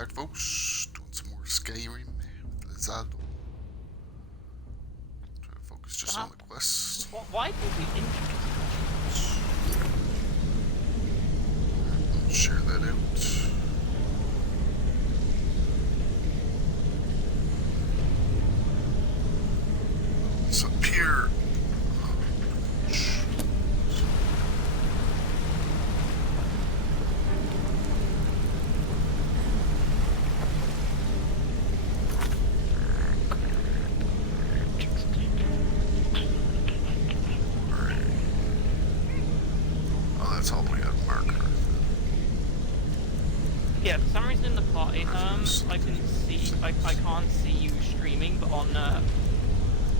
Alright folks, doing some more Skyrim with Lizardo. Try to focus just on the quest. Why did you introduce Share that out. It's up here. That's all the way up marker. Yeah, for some reason in the party, I can see, I can't see you streaming, but on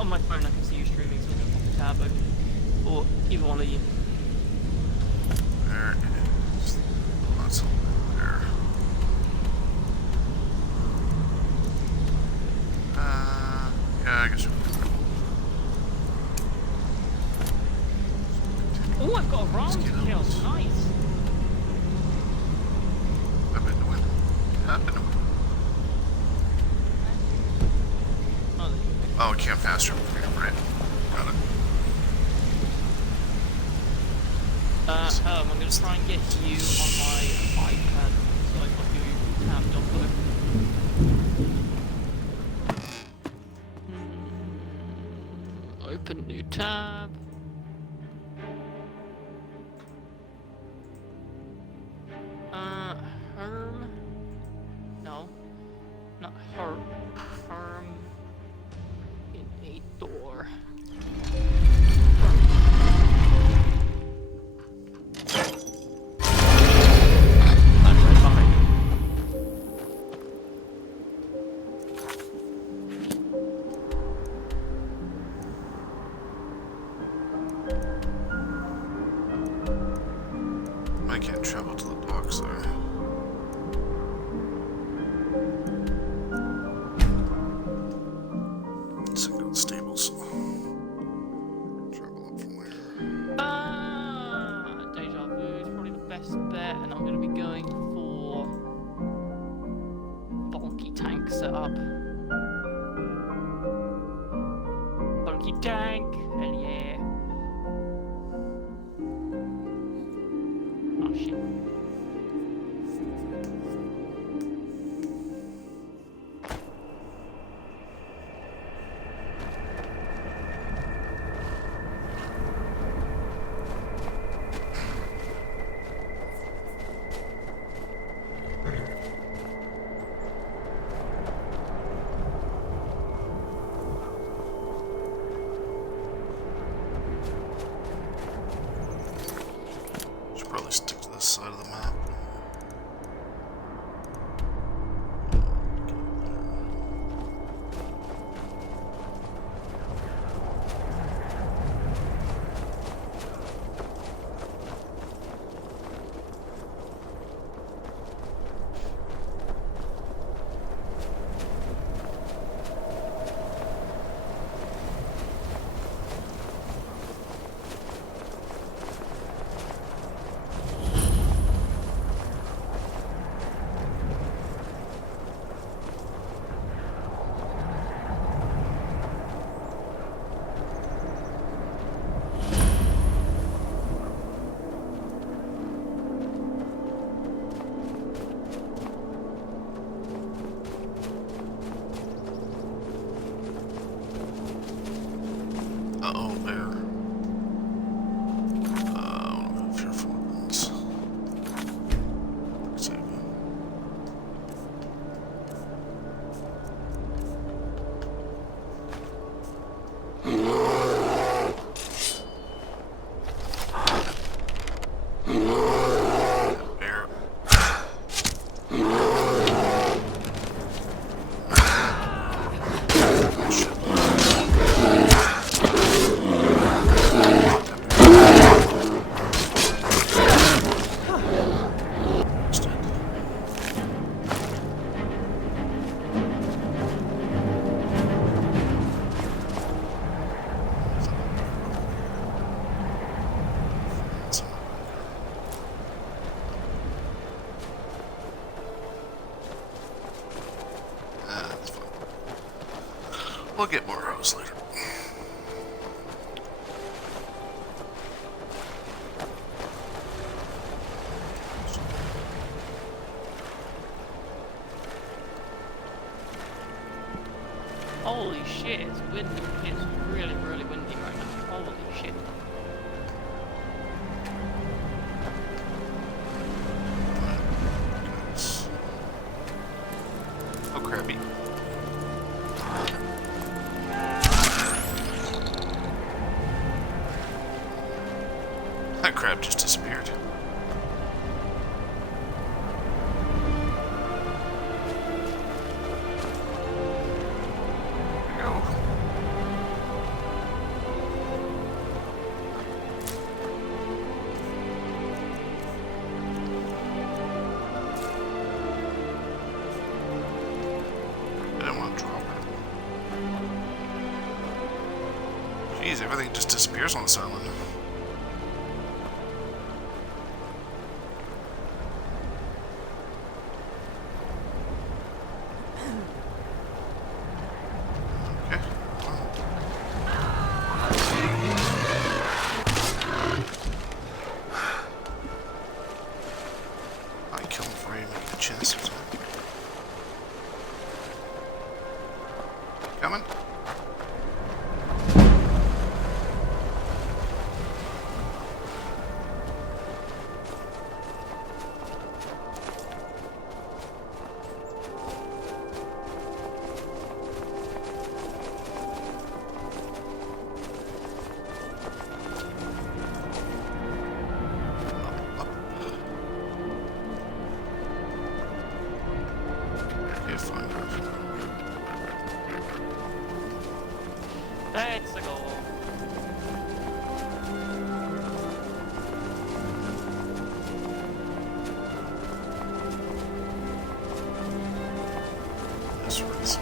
my phone I can see you streaming, so I'm gonna pop the tab open. Or either one of you. There it is. That's all there. Yeah, I guess we'll do it. Oh, I've got a ram to kill, nice! I've been doing it. Oh, there you go. Oh, I can't pass through here, right? Got it. I'm gonna try and get you on my iPad, so I've got you tabbed up there. Open new tab. Herm? No. Not Herm. Herm. In a door. I'm right behind you. I can't travel to the docks there. Let's go to the stables. Travel up from there. Deja vu is probably the best bet, and I'm going to be going for bulky tank setup. Bulky tank, hell yeah. Oh shit. Should probably stick to this side of the map. Uh-oh, there. I don't know if you're for once. Save it. Bear. Shit. We'll get more arrows later. Holy shit, it's windy. It's really, really windy right now. Holy shit. Oh, crappy. That crab just disappeared. There we go. I don't want to drop it. Jeez, everything just disappears on this island. Okay. I kill him before you make a chance or something. Coming? Okay, fine. Let's go. This one's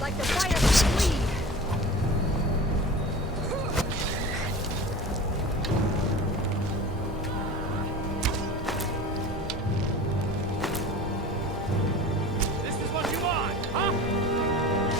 Like the fire flee. This is what you want, huh?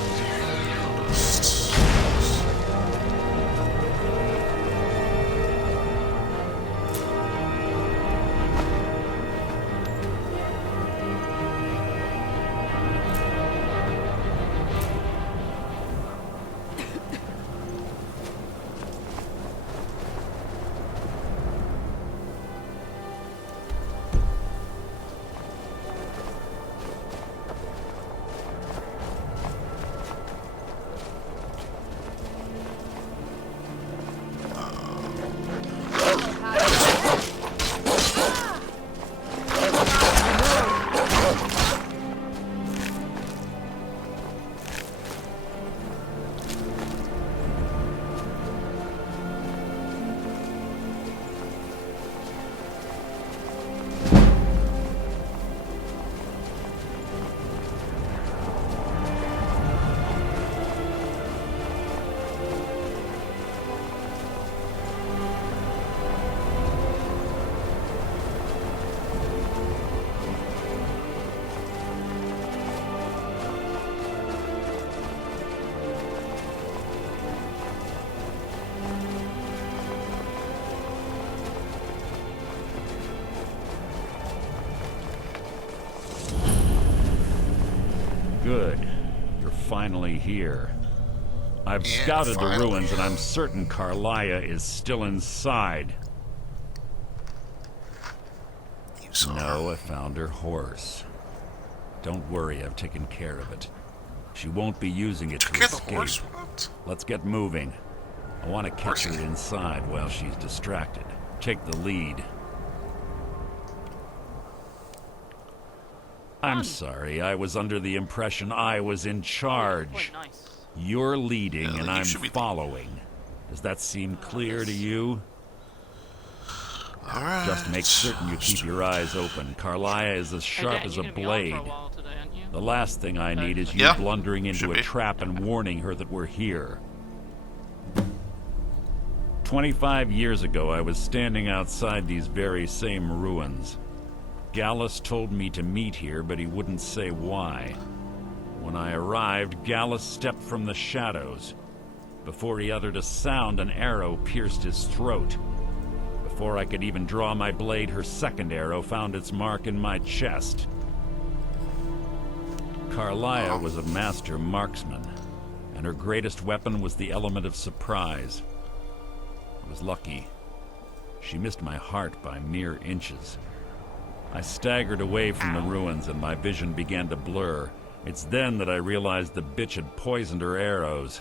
Good. You're finally here. I've Yeah, scouted the finally. ruins and I'm certain Carlia is still inside. You saw No, her. I found her horse. Don't worry, I've taken care of it. She won't be using it Took to care of the escape. horse? What? Let's get moving. I want to catch her Horsey. inside while she's distracted. Take the lead. I'm sorry, I was under the impression I was in charge. Quite nice. You're leading Yeah, and then you I'm should be- following. Does that seem clear to you? Alright. Just make certain you keep your eyes open. Carlia is as Hey, sharp Dan, as you're a gonna be on blade. for a while today, aren't you? The last thing I need is you Yeah, blundering into should a be. trap and warning her that we're here. 25 years ago, I was standing outside these very same ruins. Gallus told me to meet here, but he wouldn't say why. When I arrived, Gallus stepped from the shadows. Before he uttered a sound, an arrow pierced his throat. Before I could even draw my blade, her second arrow found its mark in my chest. Carlia was a master marksman, and her greatest weapon was the element of surprise. I was lucky. She missed my heart by mere inches. I staggered away from the ruins and my vision began to blur. It's then that I realized the bitch had poisoned her arrows.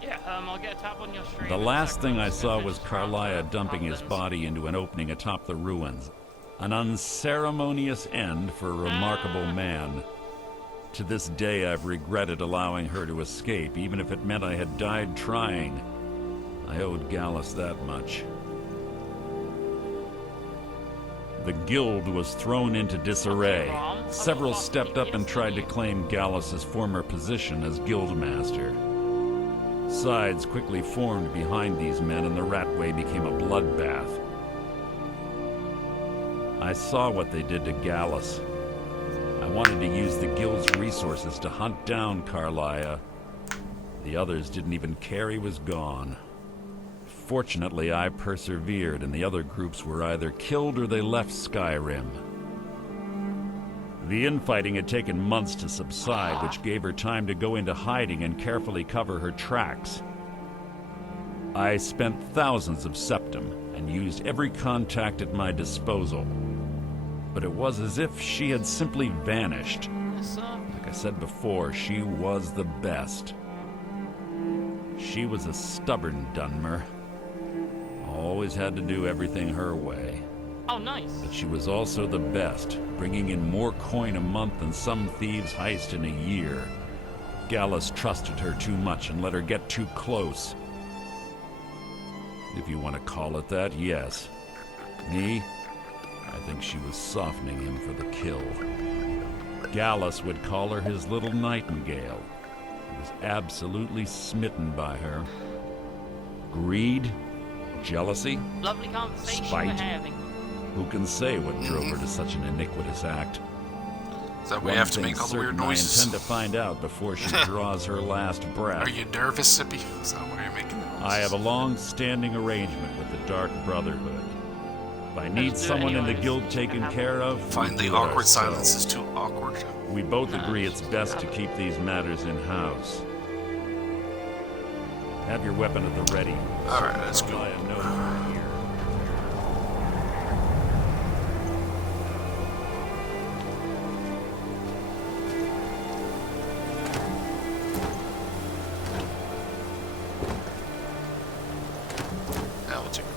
Yeah, I'll get a tab on your stream. The last thing I saw was Carlia dumping his body into an opening atop the ruins. An unceremonious end for a remarkable man. To this day, I've regretted allowing her to escape, even if it meant I had died trying. I owed Gallus that much. The guild was thrown into disarray. Several stepped up and tried to claim Gallus's former position as guildmaster. Sides quickly formed behind these men, and the Ratway became a bloodbath. I saw what they did to Gallus. I wanted to use the guild's resources to hunt down Carlia. The others didn't even care he was gone. Fortunately, I persevered, and the other groups were either killed or they left Skyrim. The infighting had taken months to subside, which gave her time to go into hiding and carefully cover her tracks. I spent thousands of septum and used every contact at my disposal. But it was as if she had simply vanished. Like I said before, she was the best. She was a stubborn Dunmer. Always had to do everything her way. Oh, nice. But she was also the best, bringing in more coin a month than some thieves heist in a year. Gallus trusted her too much and let her get too close. If you want to call it that, yes. Me? I think she was softening him for the kill. Gallus would call her his little nightingale. He was absolutely smitten by her. Greed? Jealousy? Lovely conversation Spite? we're having. Who can say what drove her to such an iniquitous act? Is that why you have to make all the weird noises? I intend to find out before she draws her last breath. Are you nervous, Sippy? Is that why you're making the noises? I have a long-standing arrangement with the Dark Brotherhood. If I need someone in the guild taken care of, Find the we do it awkward silence ourselves. is too awkward. We both agree it's best to keep these matters in-house. Have your weapon at the ready. Alright, let's go. I know you're here. Now we'll take it.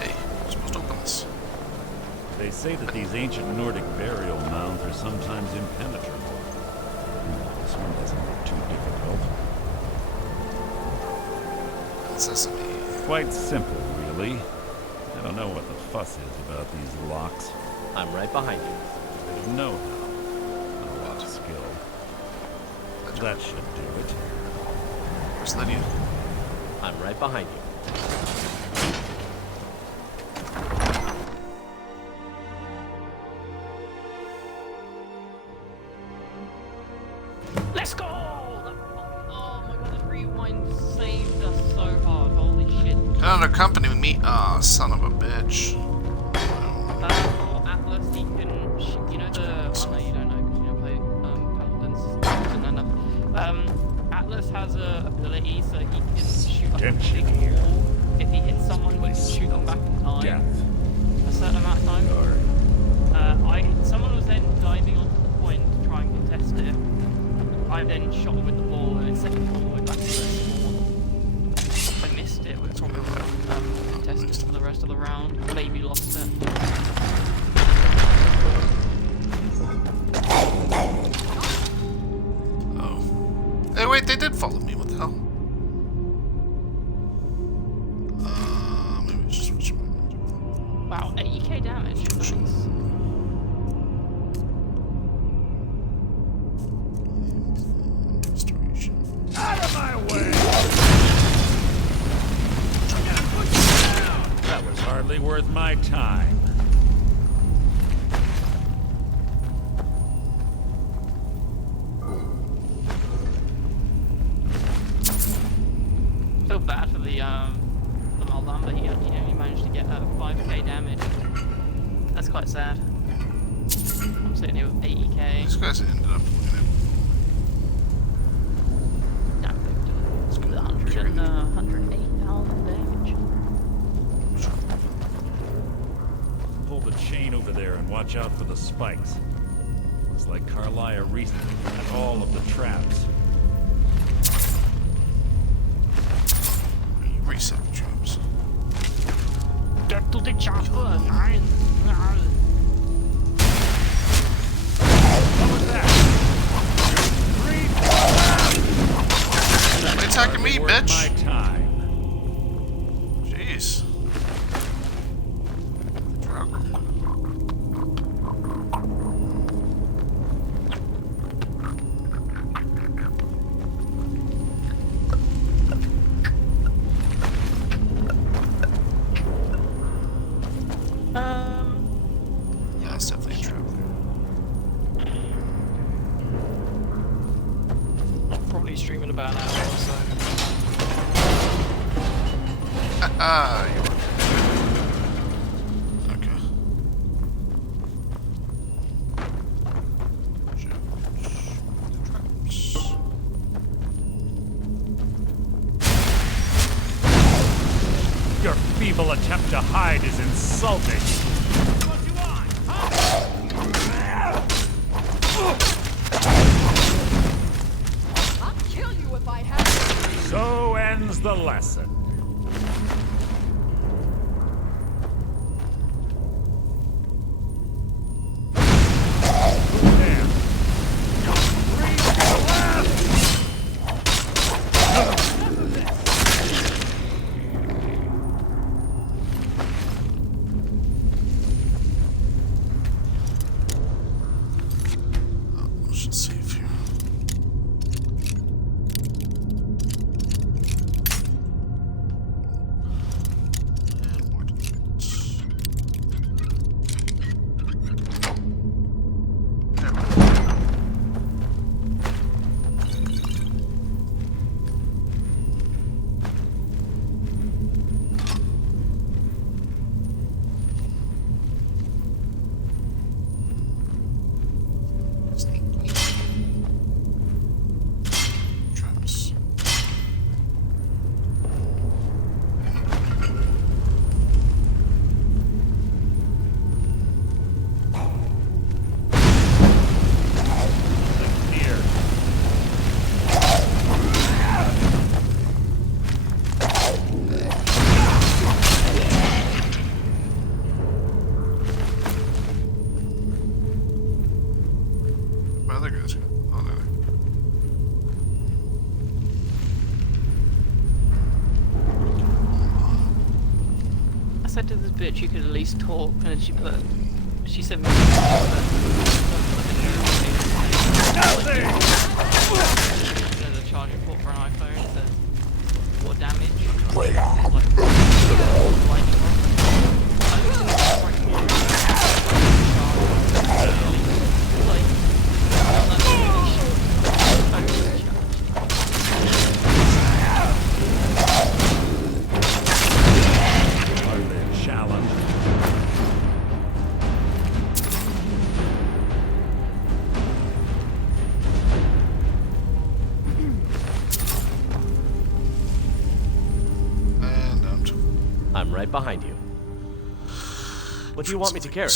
Hey, I'm supposed to open this. They say that these ancient Nordic burial mounds are sometimes impenetrable. This one doesn't look too difficult. Sesame. Quite simple, really. I don't know what the fuss is about these locks. I'm right behind you. Bit of know-how. Not a lot of skill. That should do it. Where's Lydia? I'm right behind you. Let's go! Oh my god, the rewind saved us so hard. Holy shit. Another company with me? Ah, son of a bitch. For Atlas, he can shoot, you know the... Oh no, you don't know because you don't play Paladins. Atlas has a ability so he can shoot like a big wall. If he hits someone, he can shoot them back in time. A certain amount of time. Someone was then diving onto the point to try and contest it. I then shot him with the ball and it sent him all the way back to the spawn. I missed it, we probably would have contested for the rest of the round. Maybe lost it. Oh. Hey, wait, they did follow me. What the hell? Maybe we just switch. Wow, 80k damage. Nice. of my way! That was hardly worth my time. Feel bad for the Malamba. He only managed to get 5k damage. That's quite sad. I'm sitting here with 80k. These guys ended up winning. Damn victim. 108,000 damage. Pull the chain over there and watch out for the spikes. Looks like Carlia reset all of the traps. Reset the traps. Get to the chopper, man. What was that? They attacking me, Worth bitch! my time. Jeez. Yeah, that's definitely a trap there. I'm probably streaming about an hour or so. Ah, you are. Okay. Traps. Your feeble attempt to hide is insulting. I'll kill you if I have to. So ends the lesson. Damn. Three to the left. Should save here. And more damage. There we go. Sneaky. Traps. Here. My other guys go. Oh, no. I said to this bitch you could at least talk, and then she sent me Nothing! there's a charging port for an iPhone. It says more damage. Like, lightning rod. I looked at the right here. Like, Hardly a challenge. And down to I'm right behind you. What do you want me to carry?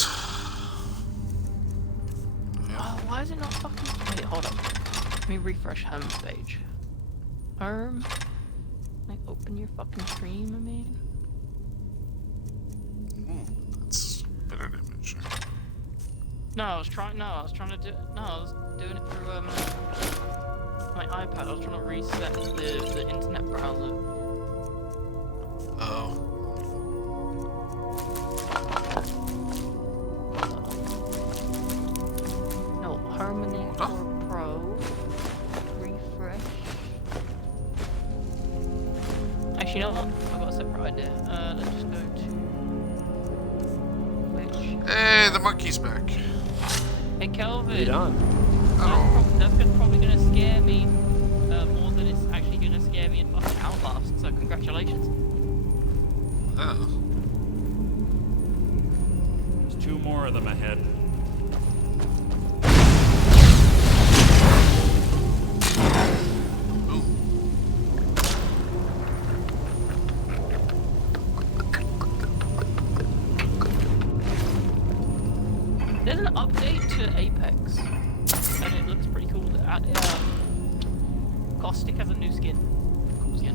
oh, why is it not fucking? Wait, hold up. Let me refresh home page. Like, open your fucking stream, I mean. Ooh, that's better damage. No, I was trying to do. No, I was doing it through my iPad. I was trying to reset the internet browser. Oh. No, Harmony Core Pro. Refresh. Actually, you know what? I've got a separate idea. Let's just go to... Which... Hey, the monkey's back. Hey, Kelvin. Lead on. That's probably going to scare me more than it's actually going to scare me in fucking Outlast, so congratulations. Oh. There's 2 more of them ahead. There's an update to Apex, and it looks pretty cool. Caustic has a new skin. Cool skin.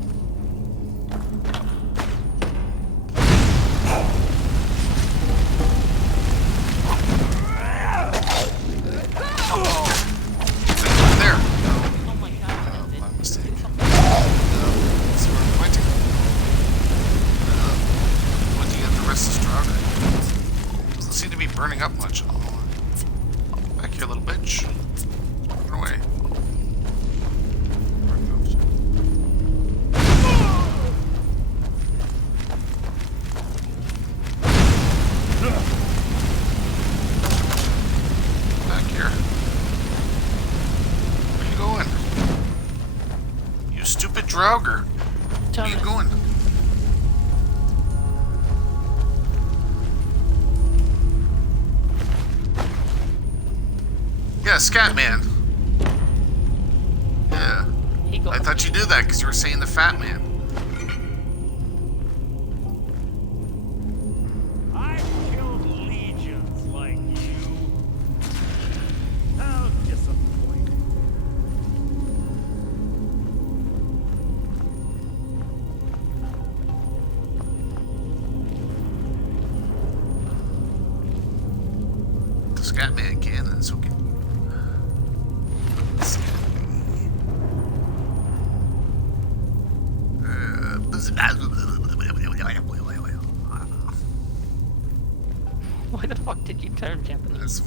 There. Oh my god, My mistake. do something. That's where I'm pointing. Looking at the rest of Strauder. Doesn't seem to be burning up much. Back here, little bitch. Run away. Back here. Where you going? You stupid Draugr. Where you going? Yeah, Scatman. Yeah. He got I thought you knew that because you were saying the Fat Man. I've killed legions like you. How disappointing. The Scatman can, and so can. Why the fuck did you turn Japanese?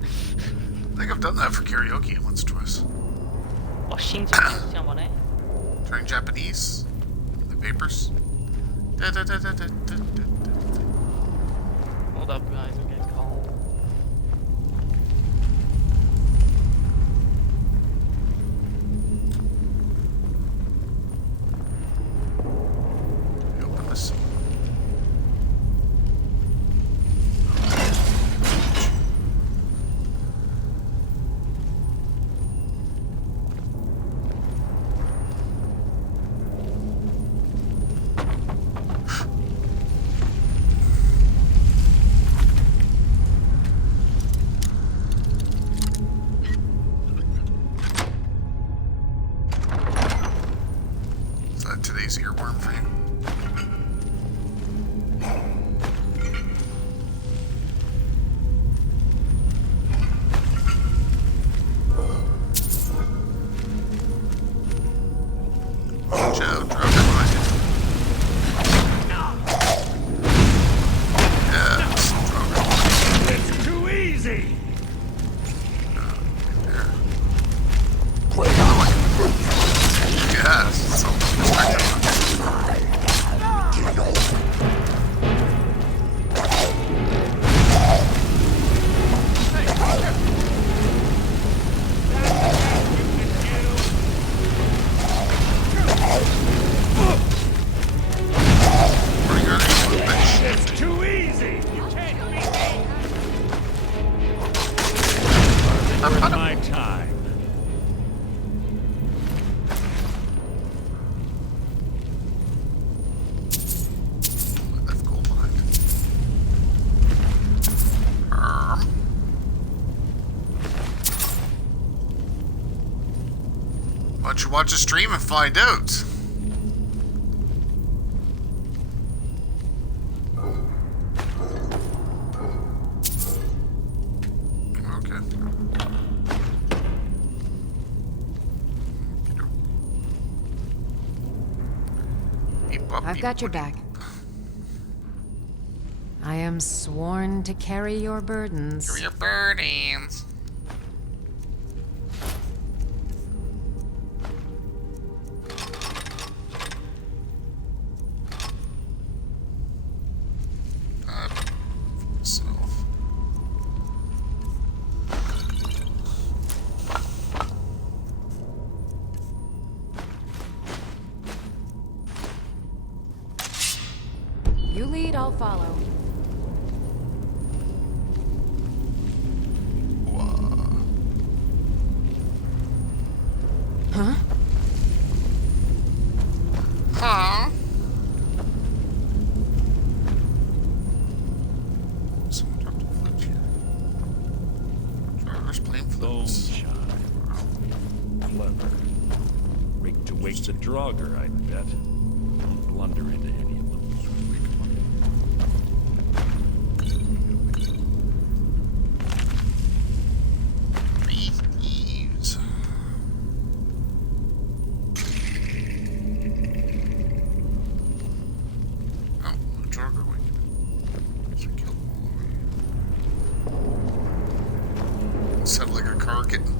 I think I've done that for karaoke once or twice. Turning Japanese. The papers. Hold up, guys, I'm getting called. Open this. Is that today's earworm for you? Watch out, drop it behind you. Yeah, some drop it behind It's too easy. you. Right there. Another one. Yes, that's all perspective. Where you are, you bitch. It's too easy. You can't beat me. Worth my time. Left goal behind. Why don't you watch the stream and find out? Okay. I've got your back. I am sworn to carry your burdens. Give me your burdens. I'll follow. Huh? Huh? Someone dropped a flute here. Driver's playing Bone flutes. chime. Clever. Rigged to wake the Draugr, I bet. Don't blunder into any of them. Three thieves. Oh, the Draugr waking. Should kill them all over. Sound like a car getting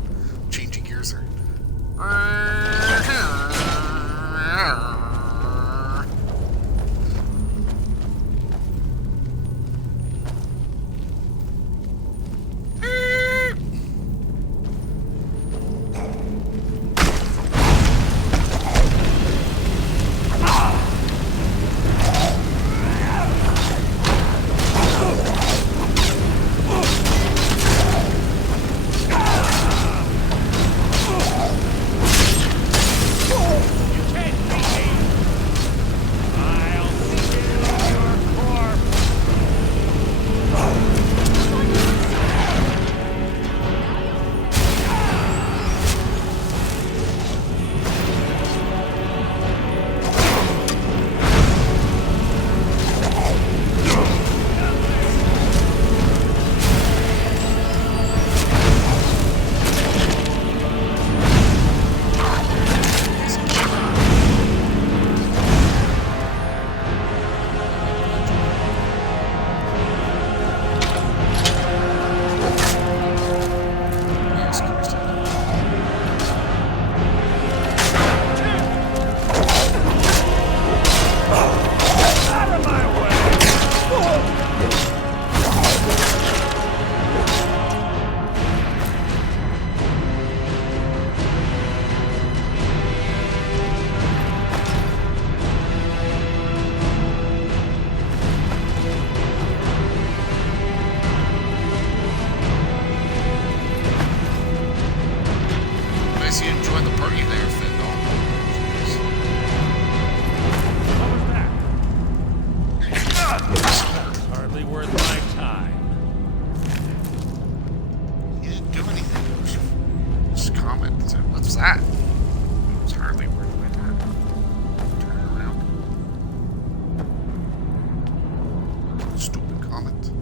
changing gears there. Nice you enjoying the party there, Finn. Hardly worth my time. You didn't do anything. Just comment. What was that? It was hardly worth my time. Turn around. Stupid comment.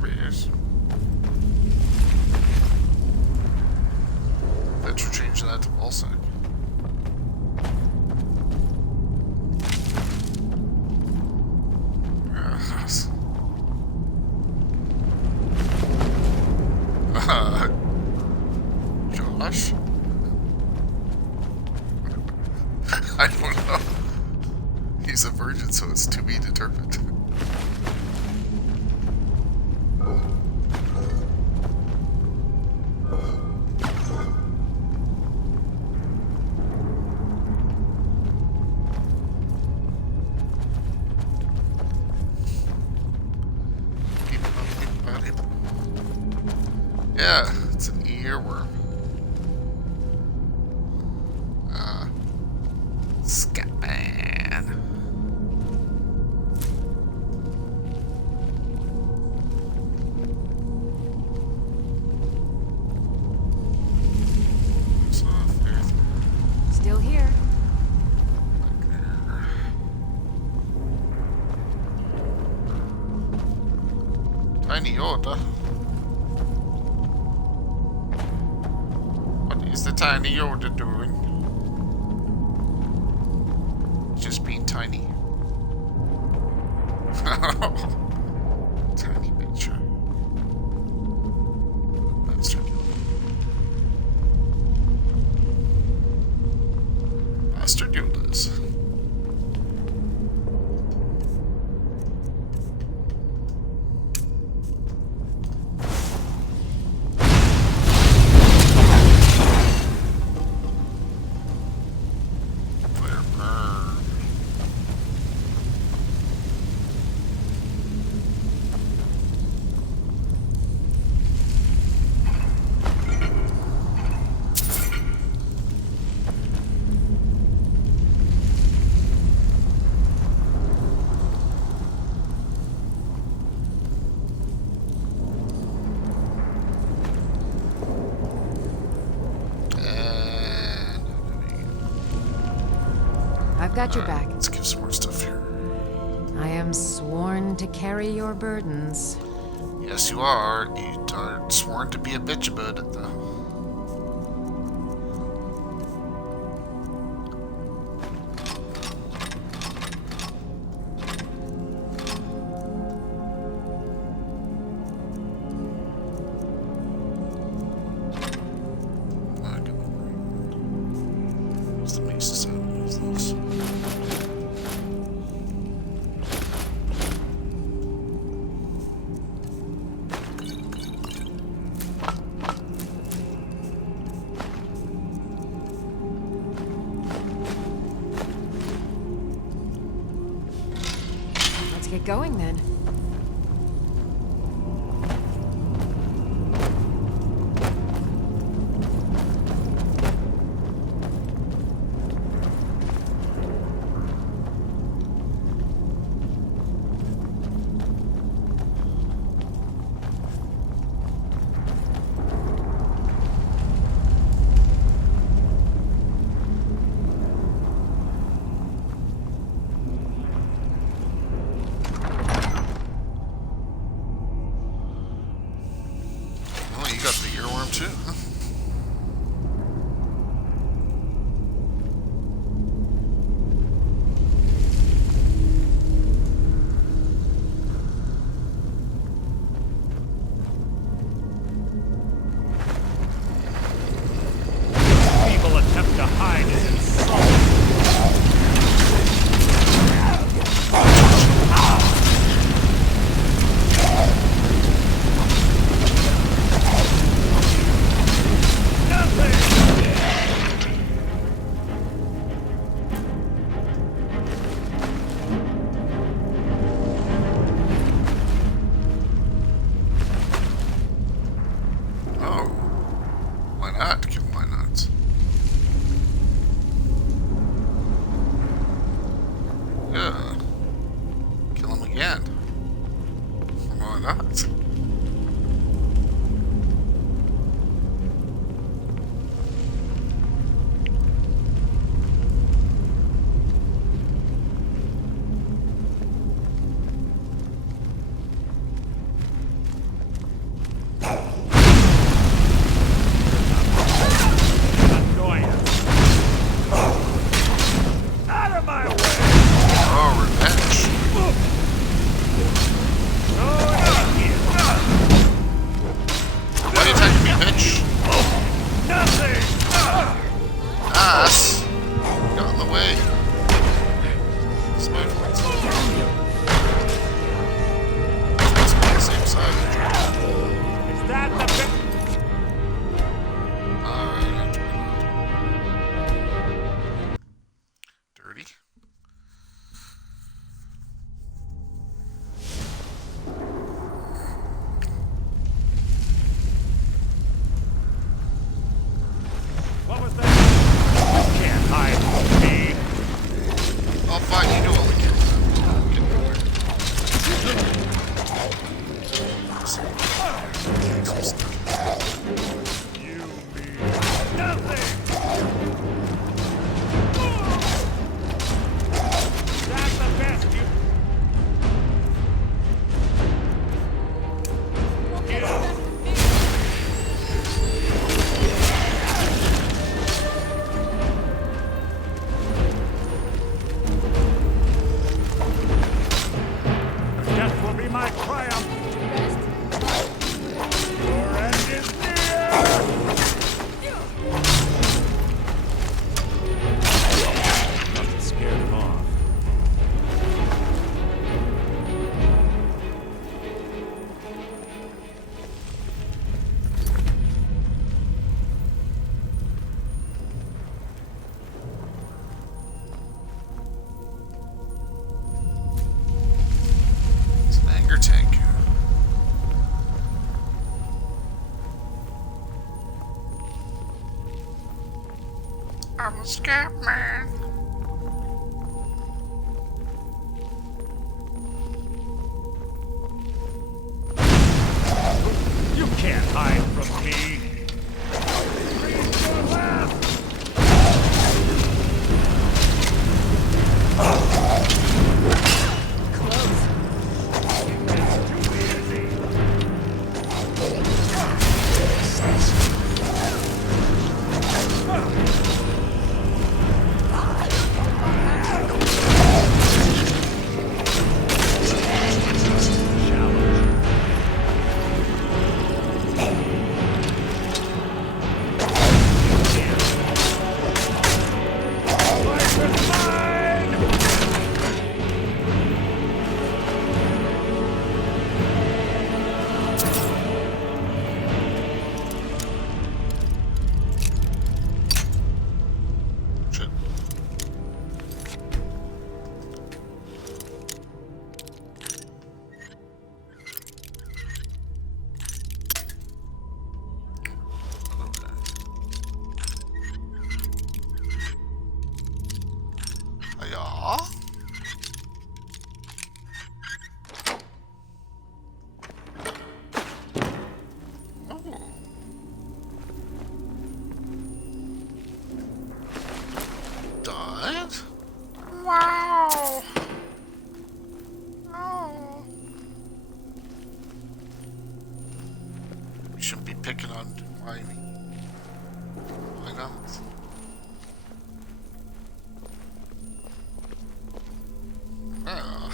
Bears. Bet you change that to ballsack. Yes. Josh? I don't know. He's a virgin, so it's to be determined. Yeah, it's an earworm. Scatman. Still here. Tiny Yoda. What is the Tiny Yoda doing? Just being tiny. Tiny bitch. Bastard. Bastard Yodas. Got your back. Let's give some more stuff here. I am sworn to carry your burdens. Yes, you are. You are sworn to be a bitch about it, though. Get going then. I'm a scat man. You can't hide from me. picking on why not? Ah,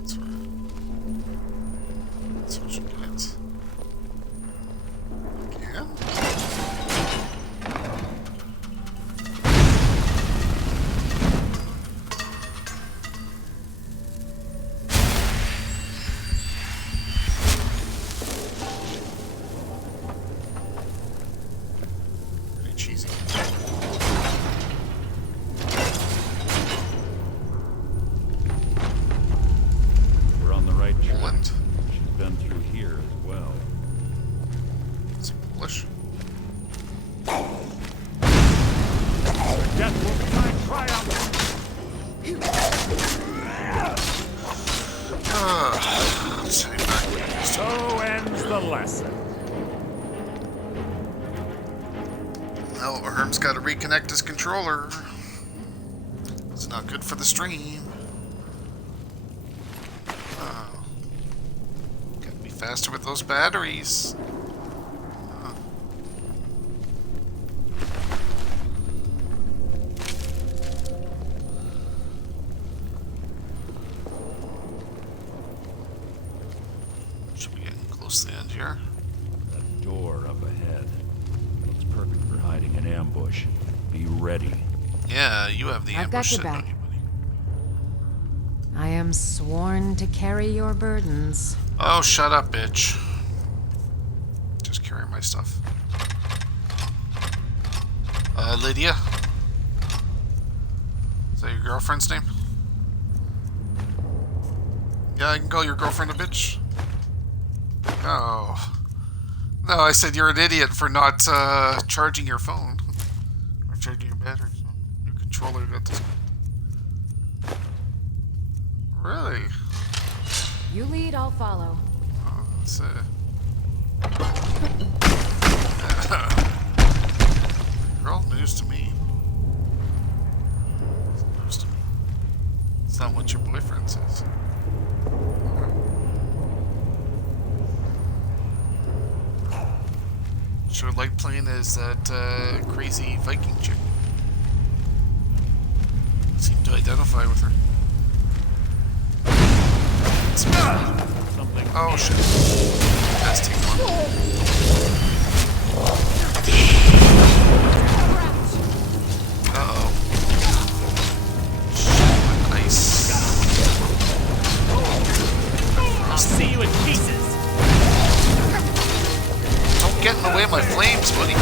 that's right. That's what you get. Again? Pretty cheesy. We're on the right track. Poland? She's been through here as well. Is it Polish? Death will be my triumph! Let's head back. So ends the lesson. Well, Herm's got to reconnect his controller. It's not good for the stream. Oh. Gotta be faster with those batteries. Oh. Should be getting close to the end here. That door up ahead. Looks perfect for hiding an ambush. Be ready. Yeah, you have the I've got ambush your sitting on back. you, buddy. I am sworn to carry your burdens. Oh, shut up, bitch. Just carry my stuff. Lydia? Is that your girlfriend's name? Yeah, I can call your girlfriend a bitch. Oh. No, I said you're an idiot for not charging your phone. Or charging your battery. So your controller got this. Really? You lead, I'll follow. Oh, that's Girl, news to me. It's news to me. It's not what your boyfriend says. Sure like playing as that crazy Viking chick. Seem to identify with her. Something. Oh shit. That's team one. Uh-oh. Shit, nice. I'll see you in pieces. Don't get in the way of my flames, buddy.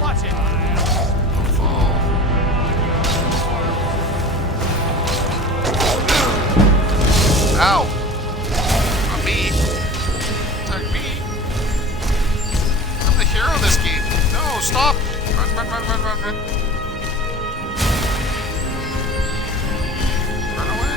Watch it. Ow! Not me. Not me. I'm the hero of this game. No, stop! Run, run, run, run, run, run. Run away.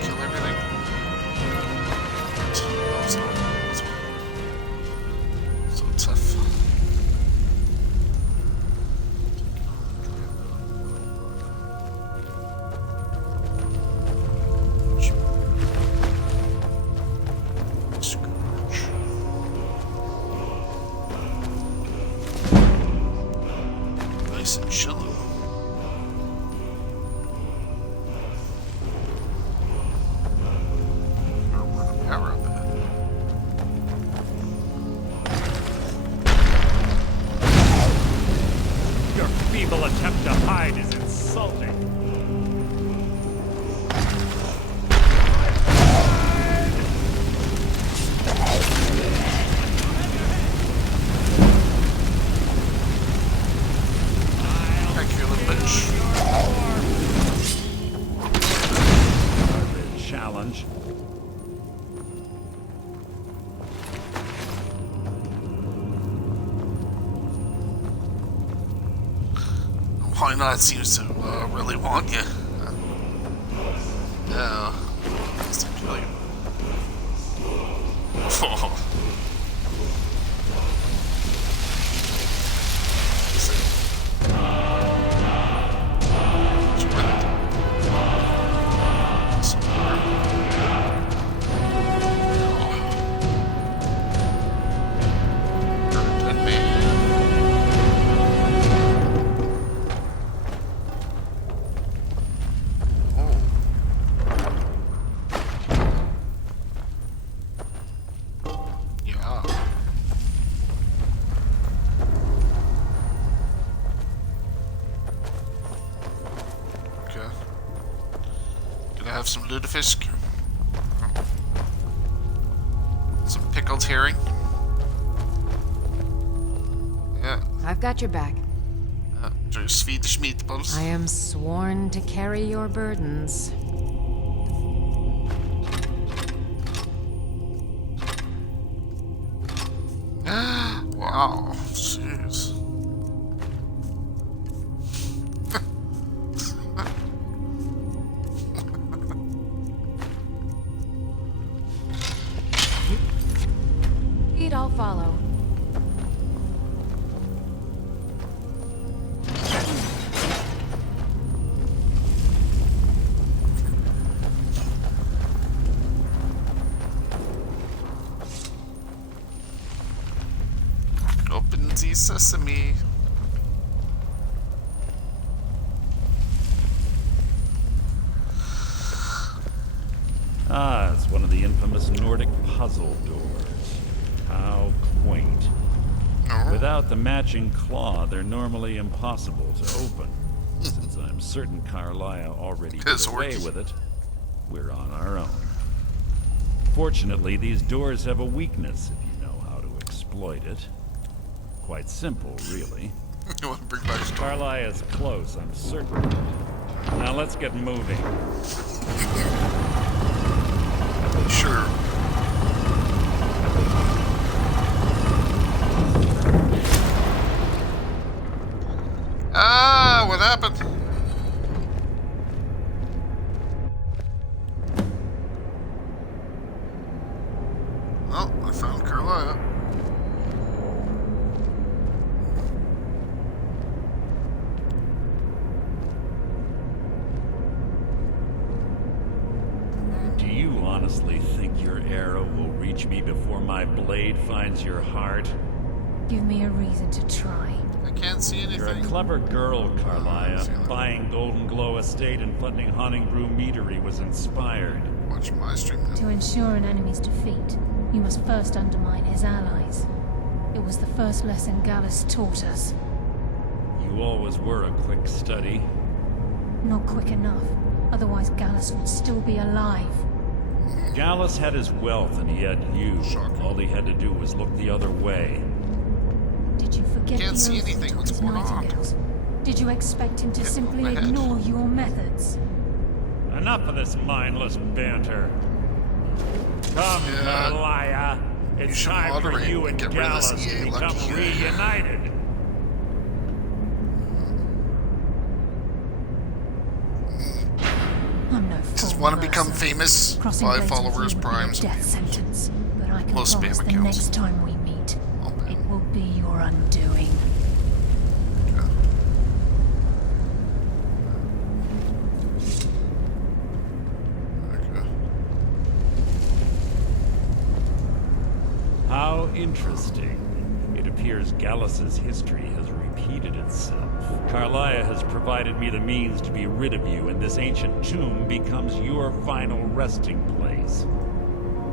Kill everything. So tough. Scourge. Nice and chilly. Power up ahead. feeble attempt to hide is insulting. Thank you, little bitch. Challenge. Why not? Seems to really want you. Yeah. Just to kill you. Oh. Have some lutefisk, some pickled herring. Yeah. I've got your back. Swedish meatballs. I am sworn to carry your burdens. Wow, jeez. I'll follow. Open the sesame. Ah, it's one of the infamous Nordic puzzle doors. How quaint. Without the matching claw, they're normally impossible to open. Since I'm certain Carlia already did away with it, we're on our own. Fortunately, these doors have a weakness if you know how to exploit it. Quite simple, really. You want to bring back Carlia is close, I'm certain. Now let's get moving. Sure. Ah, what happened? Well, I found Carlia. Do you honestly think your arrow will reach me before my blade finds your heart? Give me a reason to try. I can't see anything. You're a clever girl, Carlia. Buying Golden Glow Estate and funding Honningbrew Meadery was inspired. Watch my stream now. To ensure an enemy's defeat, you must first undermine his allies. It was the first lesson Gallus taught us. You always were a quick study. Not quick enough, otherwise Gallus would still be alive. Gallus had his wealth and he had you. Shocking. All he had to do was look the other way. Did you forget Can't the see oath he anything. took What's his going on? nightingales? Did you expect him to Get simply over my head. ignore your methods? Enough of this mindless banter. Come, Yeah. Carlia. It's should time for moderate you and and get rid of this Gallus to EA become lucky. reunited. I'm no fool. Just want to become Mercer. famous. Crossing 5 blades with followers, you would be a primes. death sentence, but I can Plus spam promise the accounts. next time we meet, Oh, man. it will be your undoing. Okay. How interesting. It appears Gallus's history has repeated itself. Carlia has provided me the means to be rid of you, and this ancient tomb becomes your final resting place.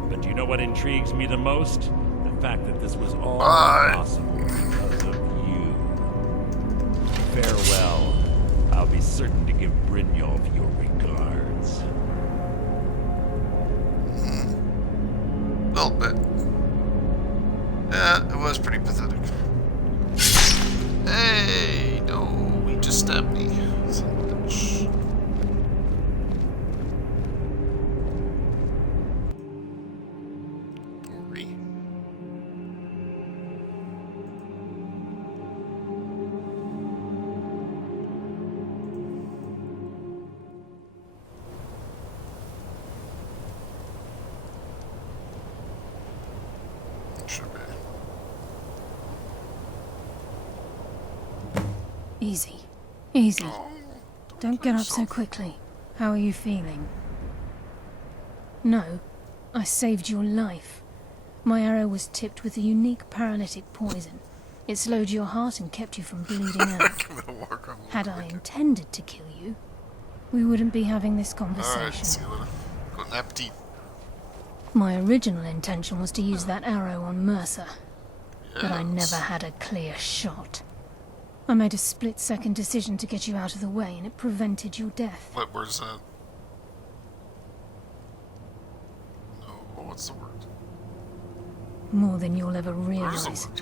But do you know what intrigues me the most? The fact that this was all Bye. possible because of you. Farewell. certain to give Brynjolf your regards. A little bit. Yeah, it was pretty pathetic. Hey, no, he just stabbed me. Son of a bitch. Dory. Should be. Easy. Easy. Oh, Don't get up so quickly. How are you feeling? No, I saved your life. My arrow was tipped with a unique paralytic poison. It slowed your heart and kept you from bleeding out. Had I intended to kill you, we wouldn't be having this Alright, conversation. see you later. Good appetit. My original intention was to use that arrow on Mercer, but I Yes. never had a clear shot. I made a split-second decision to get you out of the way, and it prevented your death. What, where's that? No, what's the word? More than you'll ever Where's the realize. word?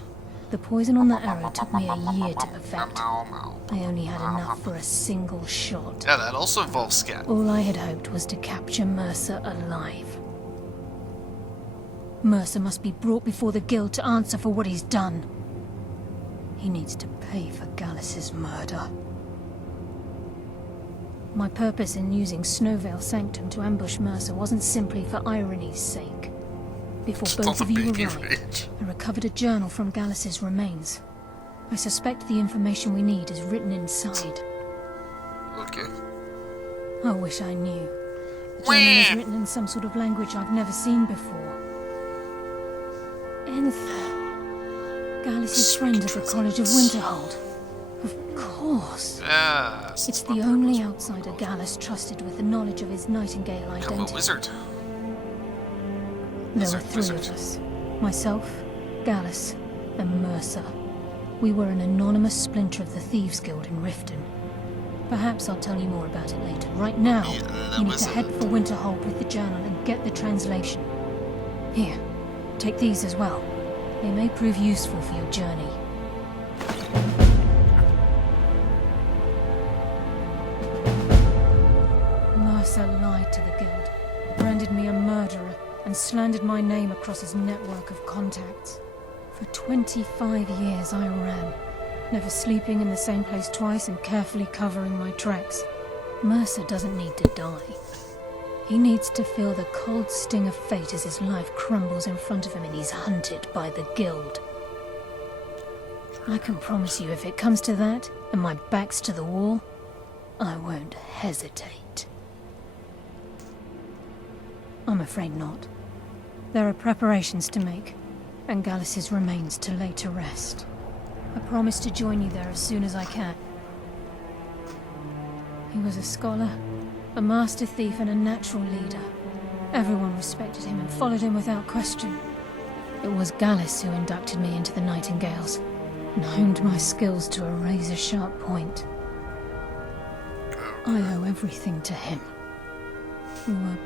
The poison on that arrow took me a year to perfect. Mow. I only had enough for a single shot. Yeah, that also involves scat. All I had hoped was to capture Mercer alive. Mercer must be brought before the Guild to answer for what he's done. He needs to pay for Gallus's murder. My purpose in using Snowvale Sanctum to ambush Mercer wasn't simply for irony's sake. Before both of you arrived, I recovered a journal from Gallus's remains. I suspect the information we need is written inside. Okay. I wish I knew. The journal is written in some sort of language I've never seen before. Enther. Gallus's friend at the College of Winterhold. Of course. Yes. It's the only outsider Gallus trusted with the knowledge of his Nightingale Become a identity. wizard. There were Wizard, three wizard. of us. Myself, Gallus, and Mercer. We were an anonymous splinter of the Thieves Guild in Riften. Perhaps I'll tell you more about it later. Right now, Yeah, you need to wizard. head for Winterhold with the journal and get the translation. Here, take these as well. They may prove useful for your journey. Mercer lied to the Guild, branded me a murderer, and slandered my name across his network of contacts. For 25 years I ran, never sleeping in the same place twice and carefully covering my tracks. Mercer doesn't need to die. He needs to feel the cold sting of fate as his life crumbles in front of him and he's hunted by the Guild. I can promise you, if it comes to that, and my back's to the wall, I won't hesitate. I'm afraid not. There are preparations to make, and Gallus's remains to lay to rest. I promise to join you there as soon as I can. He was a scholar, a master thief, and a natural leader. Everyone respected him and followed him without question. It was Gallus who inducted me into the Nightingales, and honed my skills to a razor-sharp point. I owe everything to him. We were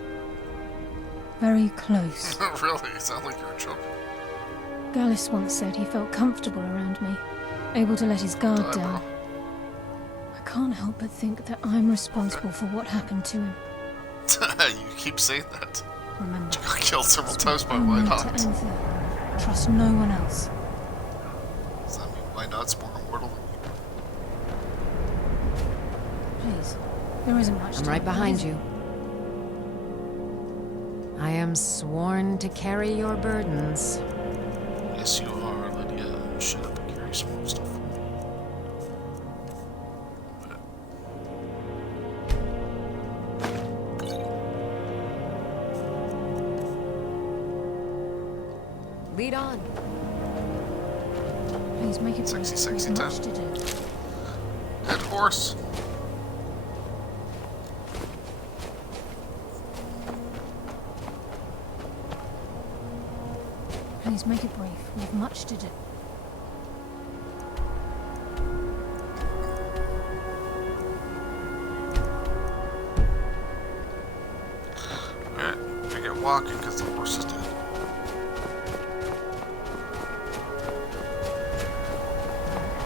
very close. Really? You sound like you're in trouble. Gallus once said he felt comfortable around me, able to let his guard Die, down. I can't help but think that I'm responsible for what happened to him. You keep saying that. Remember, You got killed several times by only why to not? Anther. Trust no one else. Does that mean why not's more immortal than you? Please, there isn't much I'm time, right behind is you. I am sworn to carry your burdens. Yes, you are, Lydia. Shut up and carry some more stuff. Lead on. Please make it Sexy, brief. sexy We've time. much to do. Head horse. Please make it brief. We've much to do. walking because the horse is dead.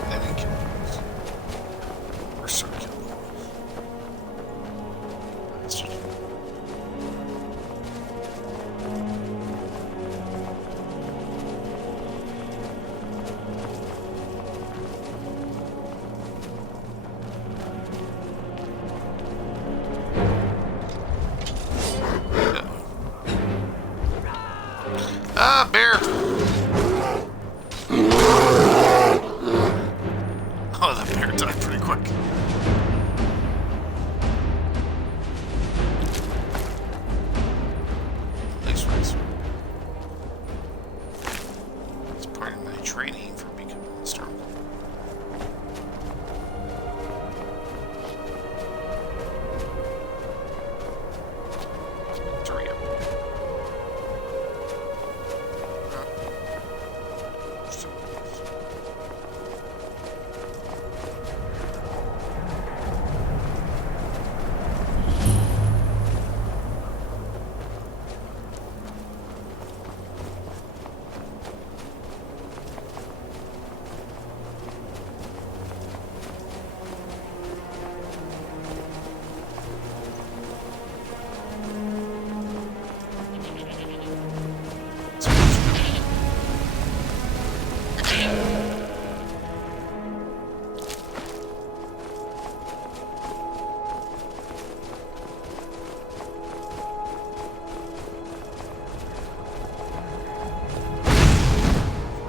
They didn't kill the horse. Mercer killed the horse. Bastard. Ah, bear! Oh, that bear died pretty quick. Nice race. It's part of my training for becoming a star. Hurry up.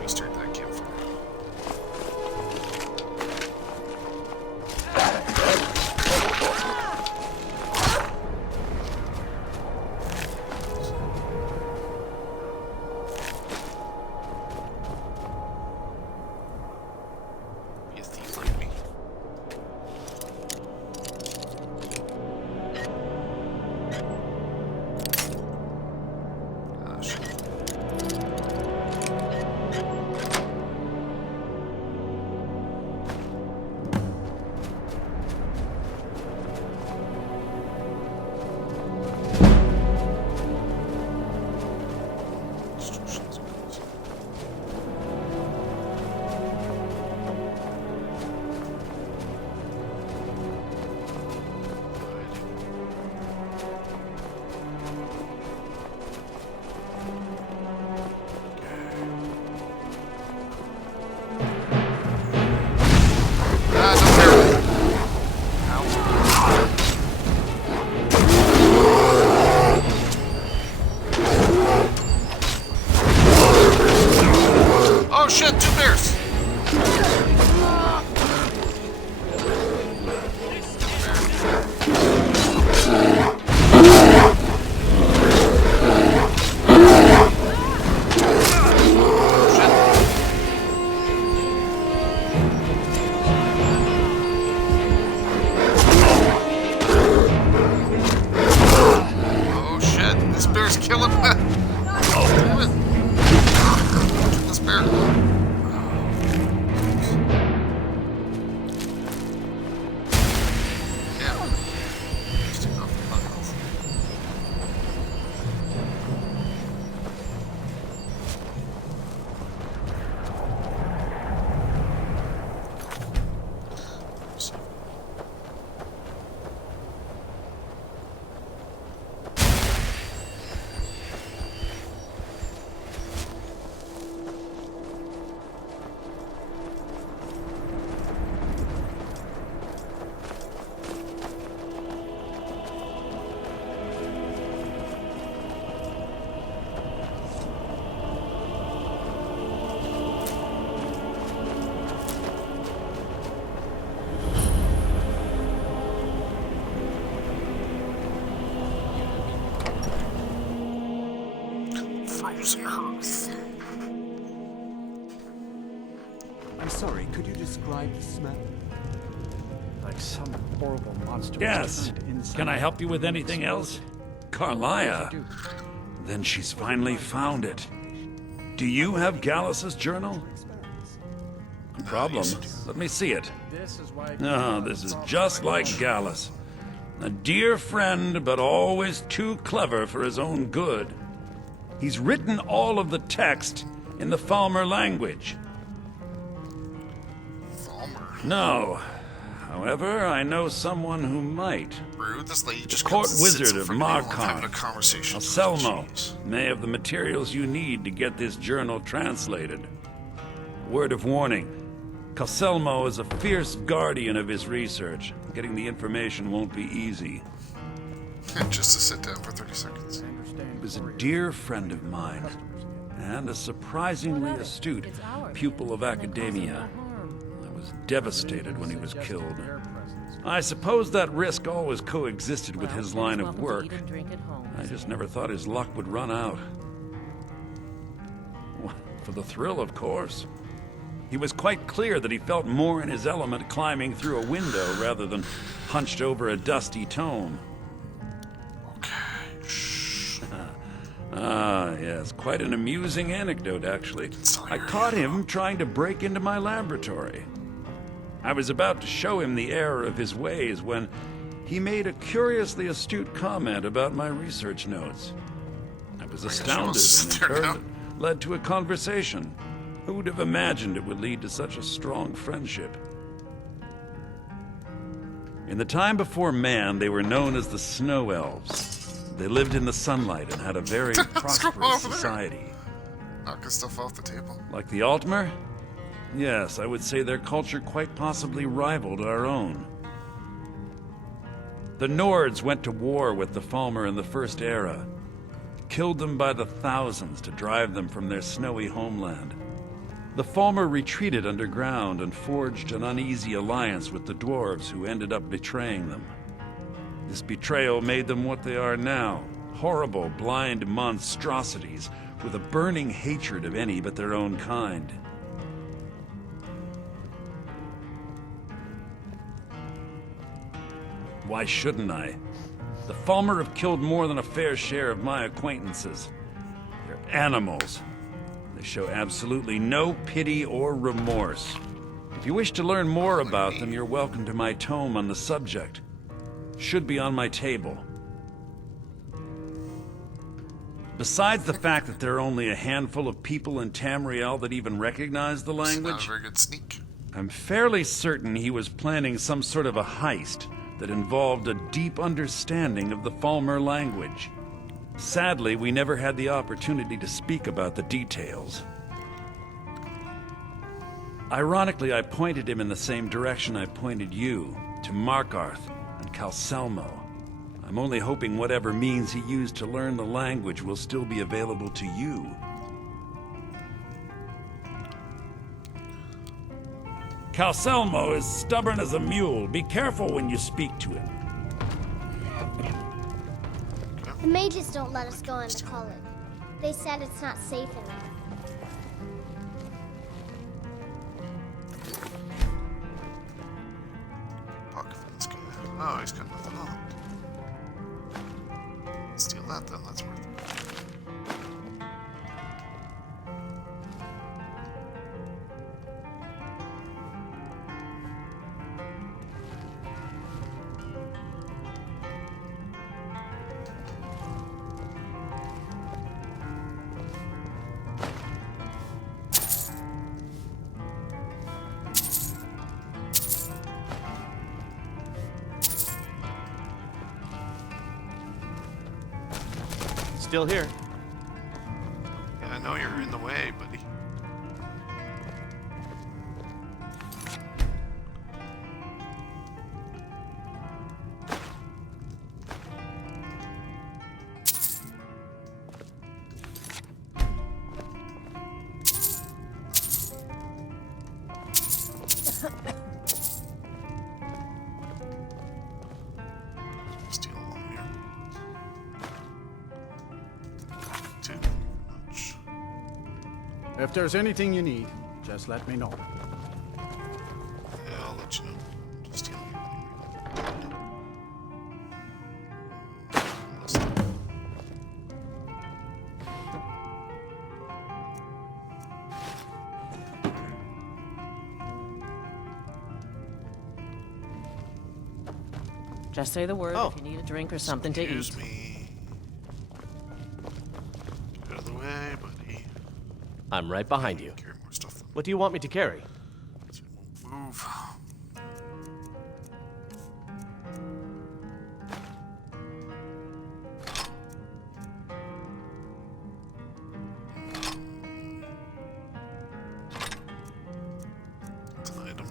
Restart that campfire. Be a thief like me. Ah, shit. Instructions, please. Ah, don't barrel. Ow. Oh shit, two bears! Oh shit, this bear's killing me. Oh, damn it. This bear. Yeah. Just take off the buttons. Frozen earth. I'm sorry, could you describe the smell? Like some horrible monster. Yes. Can I help you with anything else? Carlia. Then she's finally found it. Do you have Gallus's journal? No problem. Let me see it. Oh, this is just like Gallus. A dear friend, but always too clever for his own good. He's written all of the text in the Falmer language. Falmer. No. However, I know someone who might. Rude. This lady The just court comes and sits wizard in of front you while I'm having Markon, a conversation. Anselmo, Jeez. may have the materials you need to get this journal translated. Word of warning, Anselmo is a fierce guardian of his research. Getting the information won't be easy. Just to sit down for 30 seconds. He was a dear friend of mine, and a surprisingly astute pupil of academia. I was devastated when he was killed. I suppose that risk always coexisted with his line of work. I just never thought his luck would run out. Well, for the thrill, of course. He was quite clear that he felt more in his element climbing through a window rather than hunched over a dusty tome. Okay. Shh. Ah, yes, quite an amusing anecdote, actually. I caught him trying to break into my laboratory. I was about to show him the error of his ways when he made a curiously astute comment about my research notes. I was astounded, and in turn it led to a conversation. Who would have imagined it would lead to such a strong friendship? In the time before man, they were known as the Snow Elves. They lived in the sunlight and had a very prosperous society. Knocking stuff off the table. Like the Altmer? Yes, I would say their culture quite possibly rivaled our own. The Nords went to war with the Falmer in the First Era, killed them by the thousands to drive them from their snowy homeland. The Falmer retreated underground and forged an uneasy alliance with the dwarves who ended up betraying them. This betrayal made them what they are now, horrible, blind monstrosities with a burning hatred of any but their own kind. Why shouldn't I? The Falmer have killed more than a fair share of my acquaintances. They're animals. They show absolutely no pity or remorse. If you wish to learn more about them, you're welcome to my tome on the subject. Should be on my table. Besides the fact that there are only a handful of people in Tamriel that even recognize the It's not language, a very good sneak. I'm fairly certain he was planning some sort of a heist that involved a deep understanding of the Falmer language. Sadly, we never had the opportunity to speak about the details. Ironically, I pointed him in the same direction I pointed you, to Markarth and Calselmo. I'm only hoping whatever means he used to learn the language will still be available to you. Calselmo is stubborn as a mule. Be careful when you speak to him. The mages don't let us go into college. They said it's not safe in there. Pocket for this guy. Oh, he's got nothing on. Steal that then, that's worth it. Still here. Yeah, I know you're in the way, buddy. Steal along here. Too much. If there's anything you need, just let me know. Yeah, I'll let you know. Just steal here. Just say the word Oh. if you need a drink or something to eat. Excuse me. Get out of the way. I'm right behind you. Carry more stuff. What do you want me to carry? Move. It's an item.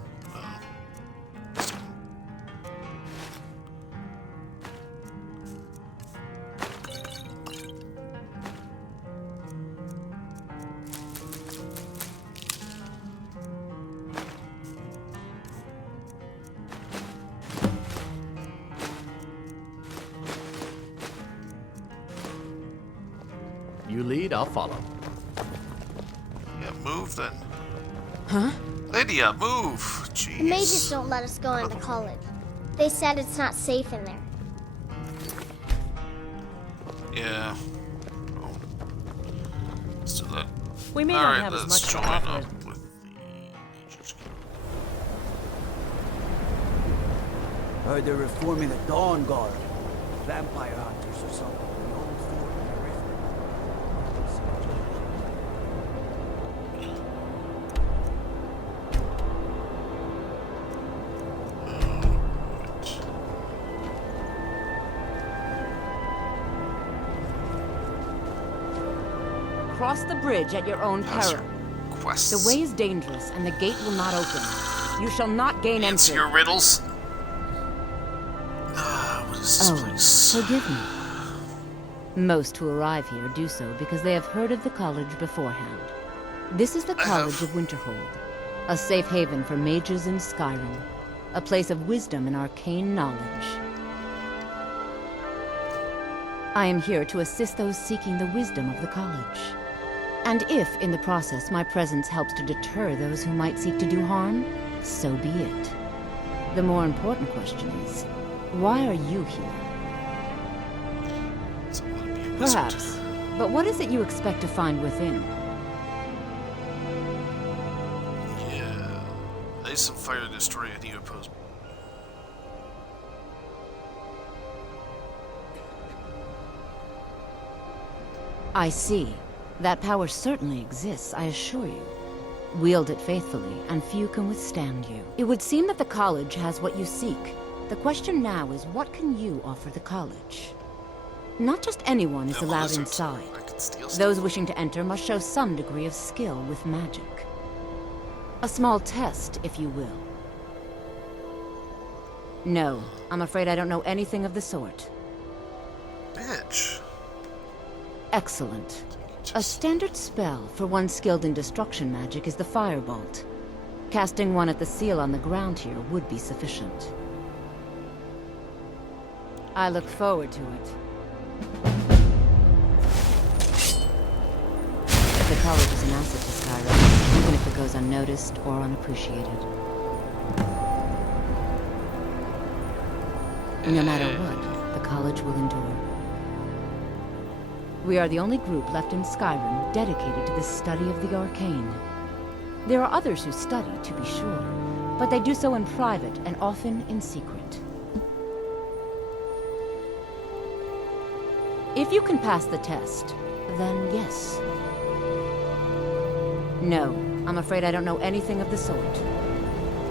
You lead, I'll follow. Yeah, move then. Huh? Lydia, move! Jeez. The mages don't let us go into college. They said it's not safe in there. Yeah. Oh. Let's do that. We may not Alright, have as let's much to join offer. up with the Mages Guild. Heard they're reforming the Dawn Guard. Vampire hunters or something. The old fort in the rift. Cross the bridge at your own How's peril. your quests? The way is dangerous, and the gate will not open. You shall not gain Answer entry. your riddles. What is this place? Forgive me. Most who arrive here do so because they have heard of the college beforehand. This is the College of Winterhold, a safe haven for mages in Skyrim, a place of wisdom and arcane knowledge. I am here to assist those seeking the wisdom of the college. And if, in the process, my presence helps to deter those who might seek to do harm, so be it. The more important question is, why are you here? So I wanna be a wizard. Perhaps. But what is it you expect to find within? Yeah. There's some fire to destroy any opposed. I see. That power certainly exists, I assure you. Wield it faithfully, and few can withstand you. It would seem that the college has what you seek. The question now is, what can you offer the college? Not just anyone is I'm a allowed lizard. inside. I can steal stuff. Those wishing to enter must show some degree of skill with magic. A small test, if you will. No, I'm afraid I don't know anything of the sort. Bitch. Excellent. A standard spell for one skilled in destruction magic is the Firebolt. Casting one at the seal on the ground here would be sufficient. I look forward to it. The college is an asset to Skyrim, even if it goes unnoticed or unappreciated. No matter what, the college will endure. We are the only group left in Skyrim dedicated to the study of the arcane. There are others who study, to be sure, but they do so in private and often in secret. If you can pass the test, then yes. No, I'm afraid I don't know anything of the sort.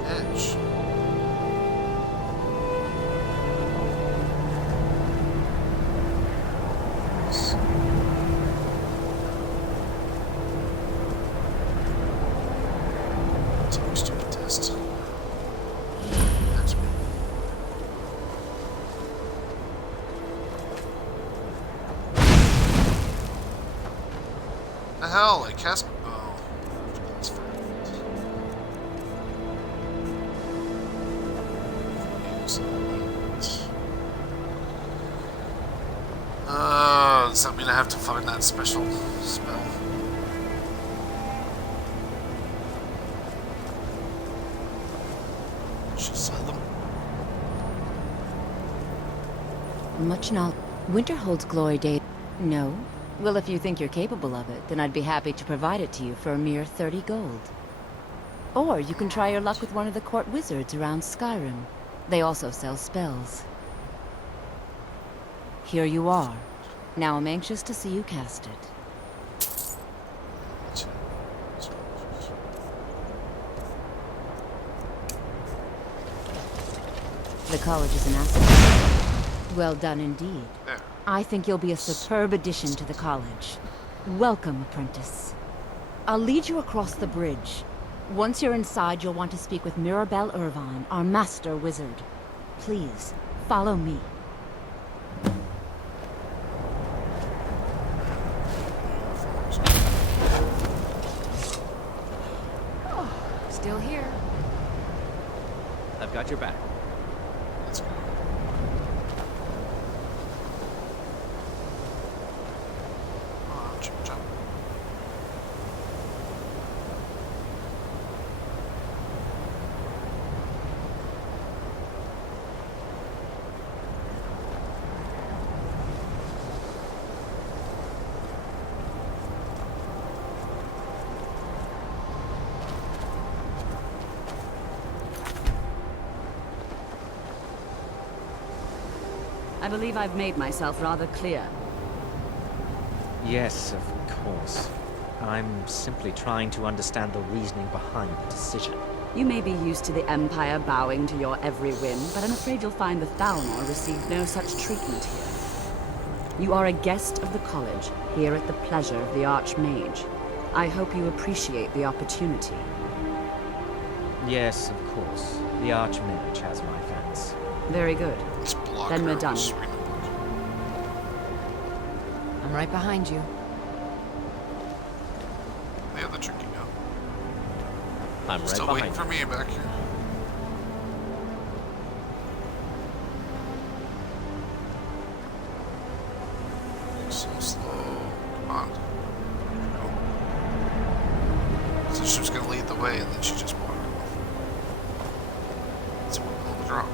Bitch. It's a stupid test. That's me. The hell? I cast. Oh. That's fair. Does that mean I have to find that special spell? Should sell them. Much knowledge. Winterhold's glory day. No? Well, if you think you're capable of it, then I'd be happy to provide it to you for a mere 30 gold. Or you can try your luck with one of the court wizards around Skyrim. They also sell spells. Here you are. Now I'm anxious to see you cast it. The college is an asset. Well done indeed. There. I think you'll be a superb addition to the college. Welcome, apprentice. I'll lead you across the bridge. Once you're inside, you'll want to speak with Mirabelle Irvine, our master wizard. Please, follow me. Still here. I've got your back. Let's go. Jump, jump. I believe I've made myself rather clear. Yes, of course. I'm simply trying to understand the reasoning behind the decision. You may be used to the Empire bowing to your every whim, but I'm afraid you'll find the Thalmor received no such treatment here. You are a guest of the college, here at the pleasure of the Archmage. I hope you appreciate the opportunity. Yes, of course. The Archmage has my thanks. Very good. Let's block Then we're her. done. Let's read the book. I'm right behind you. The other tricky go. I'm right Still behind waiting for me back here. So slow. Come on. Oh. So she was gonna lead the way and then she just wandered off. It's one hell of a drop.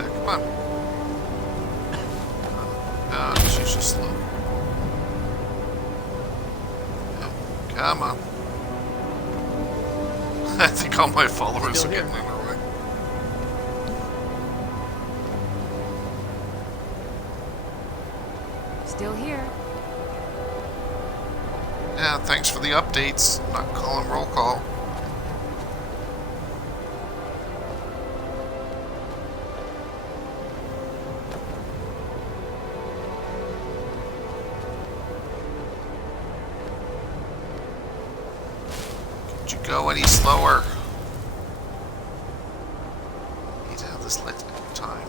Come on. She's just slow. Come on. I think all my followers Still are here. getting in her way. Still here. Yeah, thanks for the updates. I'm not calling roll call. Could you go any slower? Need to have this light time.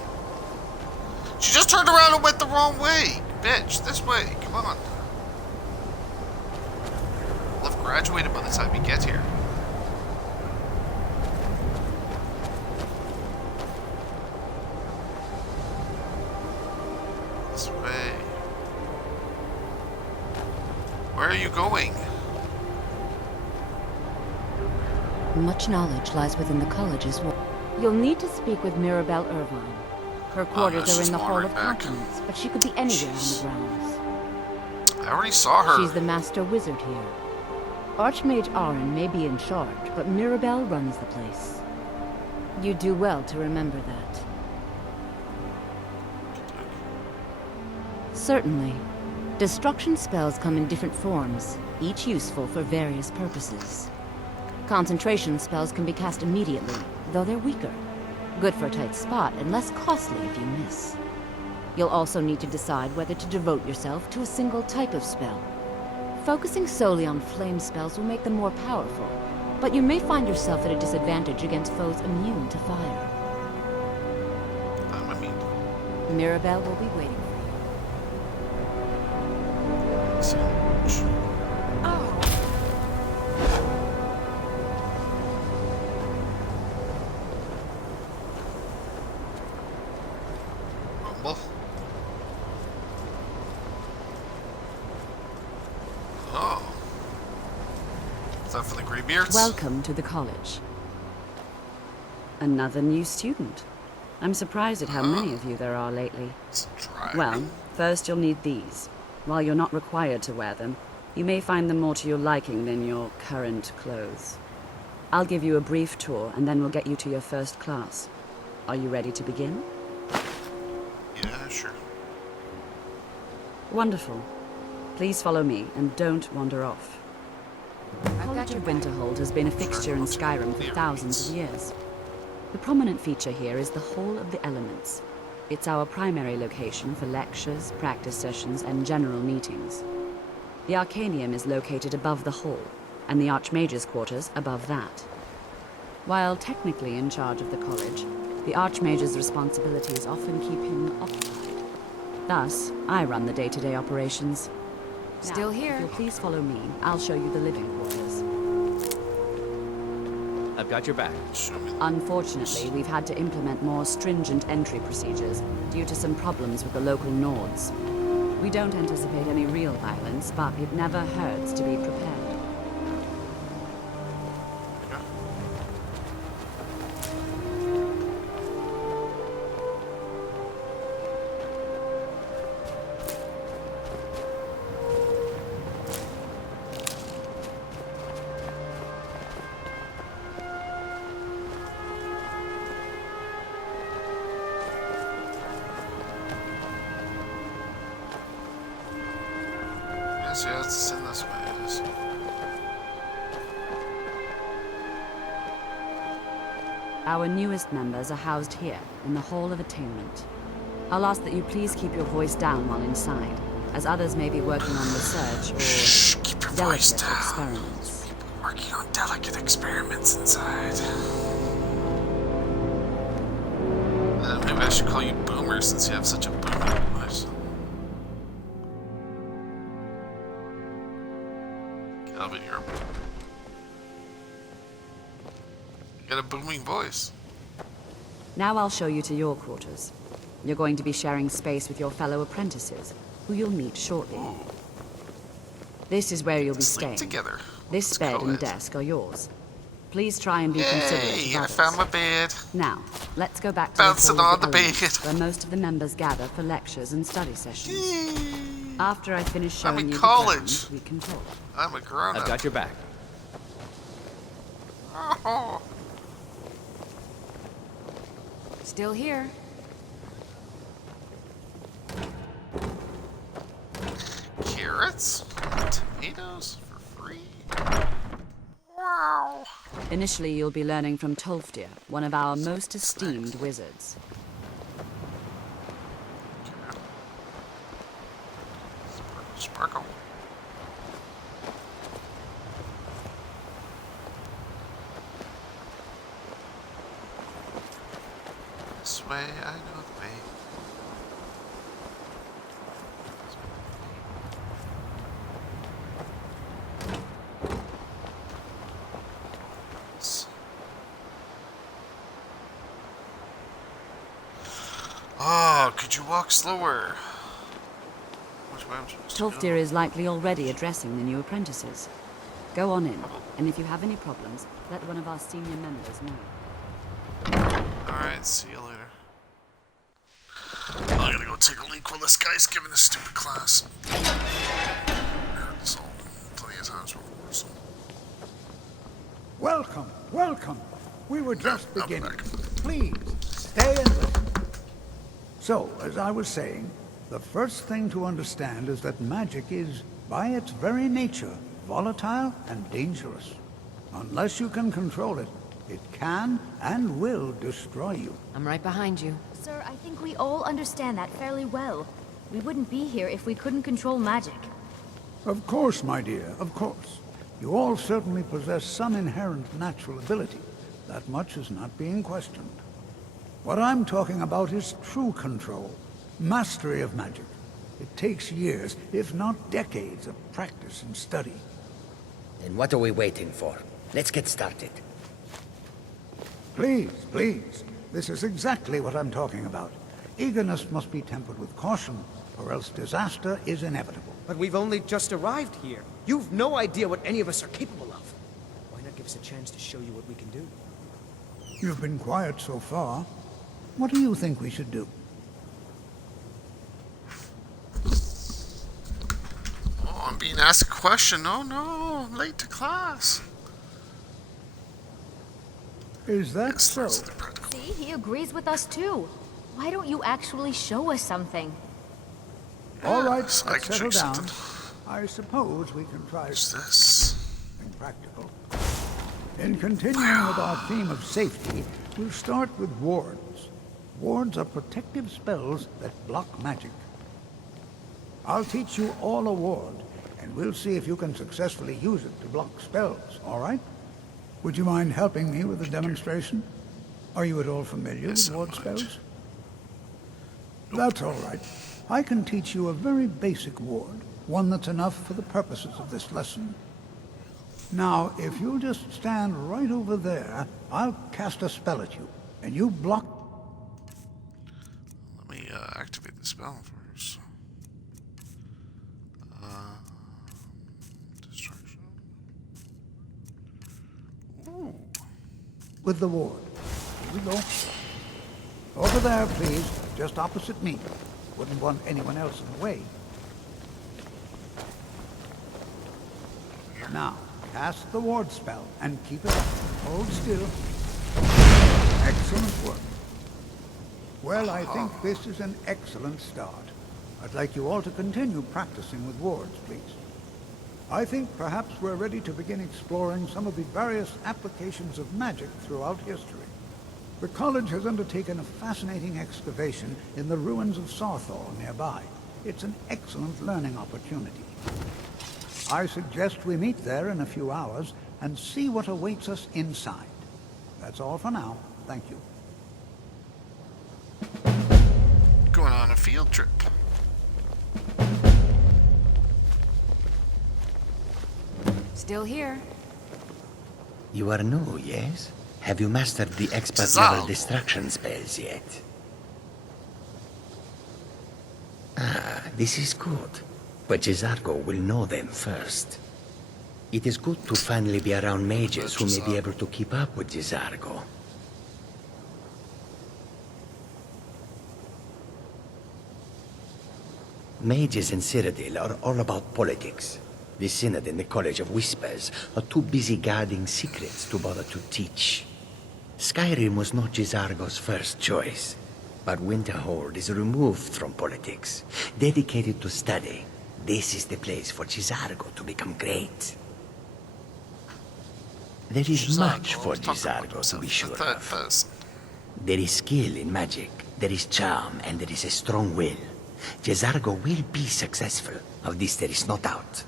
She just turned around and went the wrong way. Bitch, this way. Come on. We'll have graduated by the time you get here. This way. Where are you going? Much knowledge lies within the college's walls. You'll need to speak with Mirabelle Irvine. Her quarters she's are in the Hall wandering of back. Continents, but she could be anywhere Jeez. on the grounds. I already saw her. She's the master wizard here. Archmage Aaron may be in charge, but Mirabelle runs the place. You do well to remember that. Certainly. Destruction spells come in different forms, each useful for various purposes. Concentration spells can be cast immediately, though they're weaker. Good for a tight spot and less costly if you miss. You'll also need to decide whether to devote yourself to a single type of spell. Focusing solely on flame spells will make them more powerful, but you may find yourself at a disadvantage against foes immune to fire. I mean, Mirabelle will be waiting for you. Rumble. Oh. Is that for the Greybeards? Welcome to the college. Another new student. I'm surprised at how many of you there are lately. It's a dragon. Well, first you'll need these. While you're not required to wear them, you may find them more to your liking than your current clothes. I'll give you a brief tour, and then we'll get you to your first class. Are you ready to begin? Yeah, sure. Wonderful. Please follow me, and don't wander off. I've got Forge of Winterhold has been a fixture in Skyrim for thousands of years. The prominent feature here is the Hall of the Elements. It's our primary location for lectures, practice sessions, and general meetings. The Arcanium is located above the hall, and the Archmage's quarters above that. While technically in charge of the college, the Archmage's responsibilities often keep him occupied. Thus, I run the day-to-day operations. Still Now, here. if you'll please follow me, I'll show you the living quarters. I've got your back. Unfortunately, we've had to implement more stringent entry procedures due to some problems with the local Nords. We don't anticipate any real violence, but it never hurts to be prepared. Yeah, it's in this way. It is. Our newest members are housed here, in the Hall of Attainment. I'll ask that you please keep your voice down while inside, as others may be working on research or Keep your delicate voice down. experiments. People working on delicate experiments inside. Maybe I should call you Boomer since you have such a booming voice. Calvin, you got a booming voice. Now I'll show you to your quarters. You're going to be sharing space with your fellow apprentices, who you'll meet shortly. Ooh. This is where you'll be Sleep staying. together. This Let's bed go and ahead. desk are yours. Please try and be considerate Yay! of I others. found my bed. Now, let's go back to Bouncing the Hall on of the Elements, bed. where most of the members gather for lectures and study sessions. After I finish I'm showing in you the college. grounds, we can talk. I'm a grown I've up. got your back. Oh. Still here. Carrots? Tomatoes for free? Wow. Initially, you'll be learning from Tolfdir, one of our most esteemed wizards. Sparkle. This way, I know the way. Oh, could you walk slower? Which way am I supposed to go? Tolfdir is likely already addressing the new apprentices. Go on in, and if you have any problems, let one of our senior members know. Alright, see you later. I'm gonna go take a leak while this guy's giving this stupid class. I heard this all plenty of times before, so. Welcome, welcome. We were just I'll be beginning. back. Please, stay and listen. So, as I was saying, the first thing to understand is that magic is, by its very nature, volatile and dangerous. Unless you can control it, it can and will destroy you. I'm right behind you. Sir, I think we all understand that fairly well. We wouldn't be here if we couldn't control magic. Of course, my dear, of course. You all certainly possess some inherent natural ability. That much is not being questioned. What I'm talking about is true control, mastery of magic. It takes years, if not decades, of practice and study. Then what are we waiting for? Let's get started. Please, please. This is exactly what I'm talking about. Eagerness must be tempered with caution, or else disaster is inevitable. But we've only just arrived here. You've no idea what any of us are capable of. Why not give us a chance to show you what we can do? You've been quiet so far. What do you think we should do? Oh, I'm being asked a question. Oh no, I'm late to class. Is that so? See, he agrees with us too. Why don't you actually show us something? All right, Yes, I let's can settle show you down. something. I suppose we can try... What's this? practical. In continuing with our theme of safety, we'll start with wards. Wards are protective spells that block magic. I'll teach you all a ward, and we'll see if you can successfully use it to block spells, all right? Would you mind helping me with the demonstration? Are you at all familiar with ward spells? That's all right. I can teach you a very basic ward, one that's enough for the purposes of this lesson. Now, if you'll just stand right over there, I'll cast a spell at you, and you block... Let me activate the spell first. Distraction. Ooh. with the ward. Here we go. Over there, please, just opposite me. Wouldn't want anyone else in the way. Now, cast the ward spell and keep it up. Hold still. Excellent work. Well, I think this is an excellent start. I'd like you all to continue practicing with wards, please. I think perhaps we're ready to begin exploring some of the various applications of magic throughout history. The college has undertaken a fascinating excavation in the ruins of Sarthor nearby. It's an excellent learning opportunity. I suggest we meet there in a few hours and see what awaits us inside. That's all for now. Thank you. Going on a field trip. Still here. You are new, yes? Have you mastered the expert-level distraction spells yet? Ah, this is good. But Lizardo will know them first. It is good to finally be around mages who may be able to keep up with Lizardo. Mages in Cyrodiil are all about politics. The Synod and the College of Whispers are too busy guarding secrets to bother to teach. Skyrim was not Lizardo's first choice, but Winterhold is removed from politics, dedicated to study. This is the place for Lizardo to become great. There is much for Lizardo to be sure of. There is skill in magic, there is charm, and there is a strong will. Lizardo will be successful. Of this there is no doubt.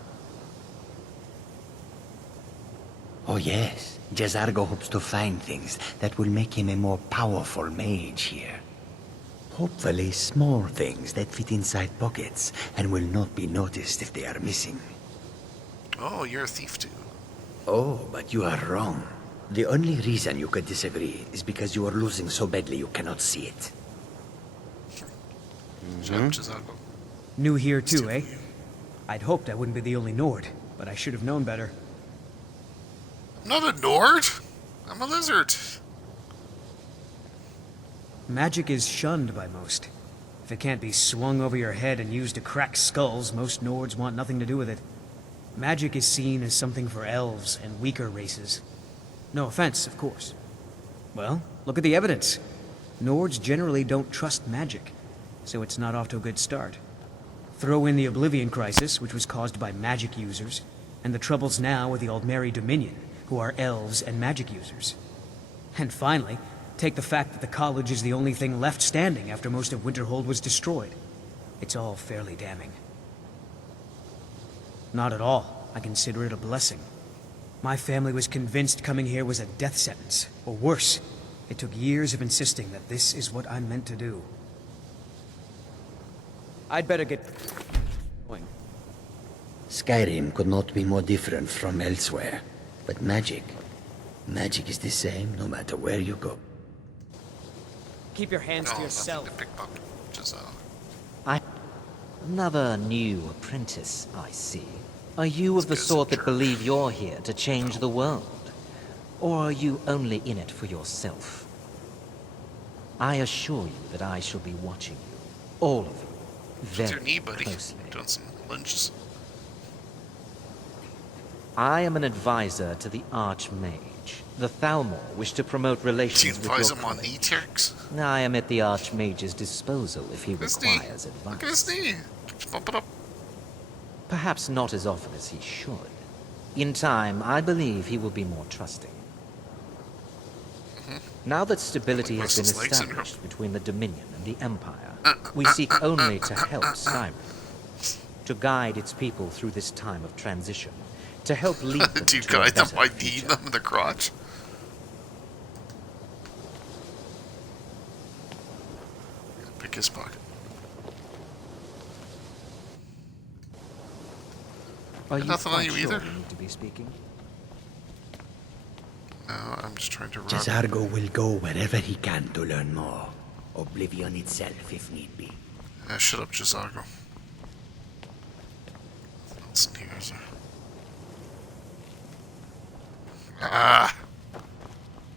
Oh yes, Lizardo hopes to find things that will make him a more powerful mage here. Hopefully small things that fit inside pockets and will not be noticed if they are missing. Oh, you're a thief too. Oh, but you are wrong. The only reason you could disagree is because you are losing so badly you cannot see it. New here too, eh? I'd hoped I wouldn't be the only Nord, but I should have known better. I'm not a Nord. I'm a lizard. Magic is shunned by most. If it can't be swung over your head and used to crack skulls, most Nords want nothing to do with it. Magic is seen as something for elves and weaker races. No offense, of course. Well, look at the evidence. Nords generally don't trust magic, so it's not off to a good start. Throw in the Oblivion Crisis, which was caused by magic users, and the troubles now with the Aldmeri Dominion, who are elves and magic users. And finally, take the fact that the college is the only thing left standing after most of Winterhold was destroyed. It's all fairly damning. Not at all. I consider it a blessing. My family was convinced coming here was a death sentence, or worse. It took years of insisting that this is what I'm meant to do. I'd better get going. Skyrim could not be more different from elsewhere. But magic is the same no matter where you go. Keep your hands to yourself. Another new apprentice, I see. Are you of the sort that believe you're here to change the world? Or are you only in it for yourself? I assure you that I shall be watching you, all of you, very closely. Doing some lunges. I am an advisor to the Archmage. The Thalmor wish to promote relations with your college. I am at the Archmage's disposal if he requires advice. Look at his knee. Just bump it up. Perhaps not as often as he should. In time, I believe he will be more trusting. Now that stability has been established between the Dominion and the Empire, we seek only to help Skyrim. To guide its people through this time of transition. To help lead them Do you to a guide them better by future. kneeing them in the crotch? Pick his pocket. Are you Nothing on quite you sure either? we need to be speaking? No, I'm just trying to run. Lizardo will go wherever he can to learn more. Oblivion itself, if need be. Shut up, Lizardo. Nothing else in here, is there? Ah!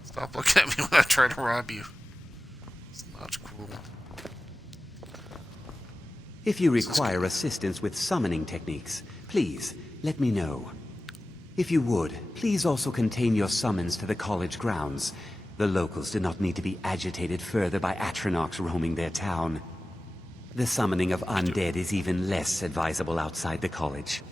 Stop looking at me when I try to rob you. It's not cool. If you require assistance with summoning techniques, please let me know. If you would, please also contain your summons to the college grounds. The locals do not need to be agitated further by Atronachs roaming their town. The summoning of undead is even less advisable outside the college.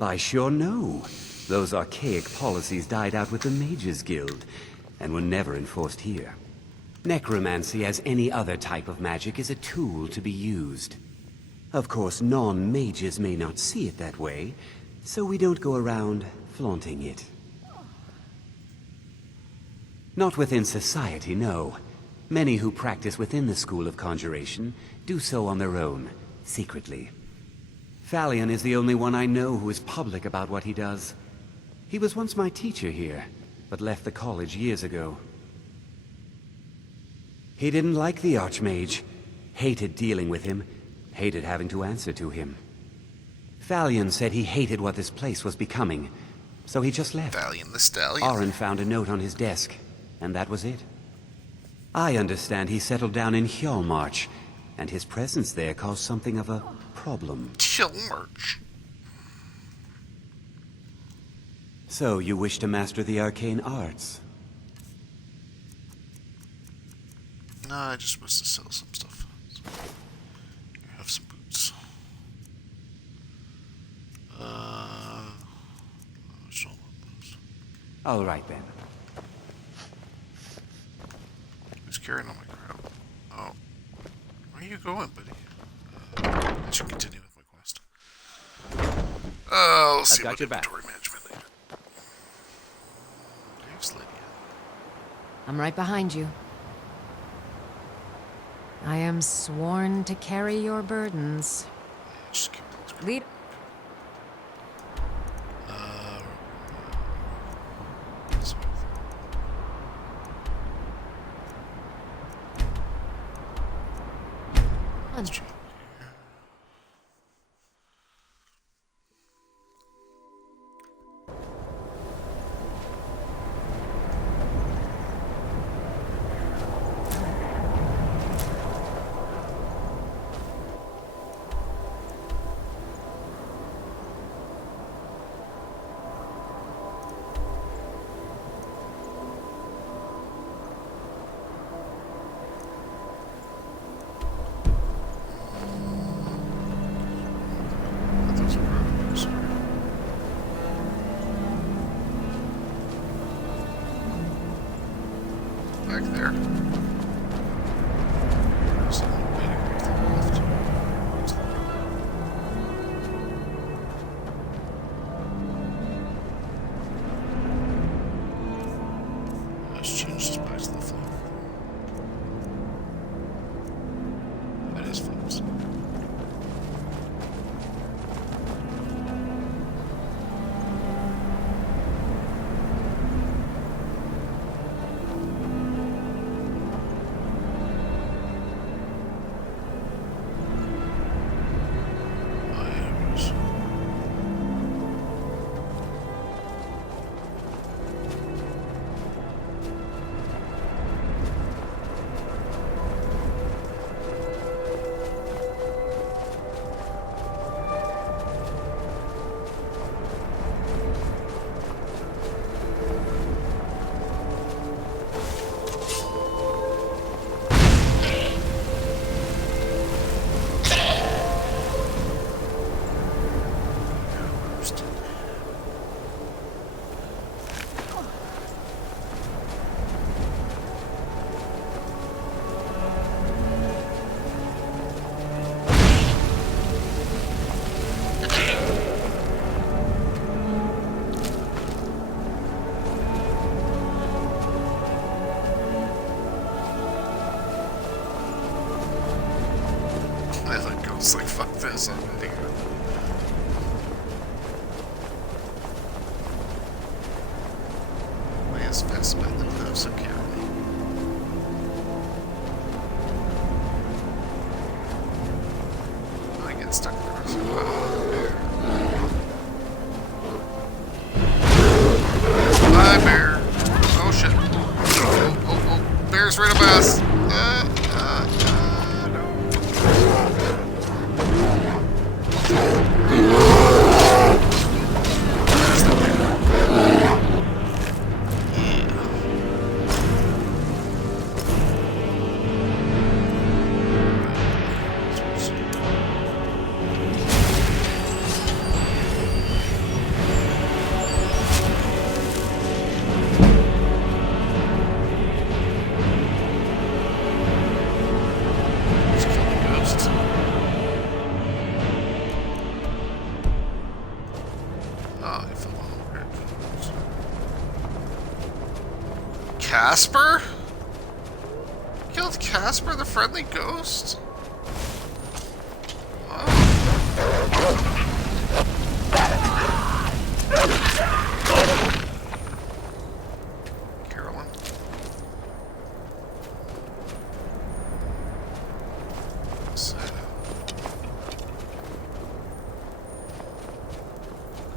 I sure know. Those archaic policies died out with the Mages Guild, and were never enforced here. Necromancy, as any other type of magic, is a tool to be used. Of course, non-mages may not see it that way, so we don't go around flaunting it. Not within society, no. Many who practice within the School of Conjuration do so on their own, secretly. Thalion is the only one I know who is public about what he does. He was once my teacher here, but left the college years ago. He didn't like the Archmage, hated dealing with him, hated having to answer to him. Thalion said he hated what this place was becoming, so he just left. Thalion the Stallion. Oren found a note on his desk, and that was it. I understand he settled down in Hjalmarch, and his presence there caused something of a problem. Hjalmarch. So you wish to master the arcane arts? No, I just wish to sell some stuff. So, you have some boots. All right then. Who's carrying all my crap? Oh. Where are you going, buddy? I should continue with my quest. Let's see what inventory management later. Thanks, Lydia. I'm right behind you. I am sworn to carry your burdens. Just keep those Lead. Let's try. Back there. Let's change this back to the floor. That is fixed. Fascinating. Why is fascinating live so carefully? I get stuck there. Hi, bear. Oh shit. Oh. Bear's right above us. Casper? Killed Casper, the friendly ghost? Carolyn?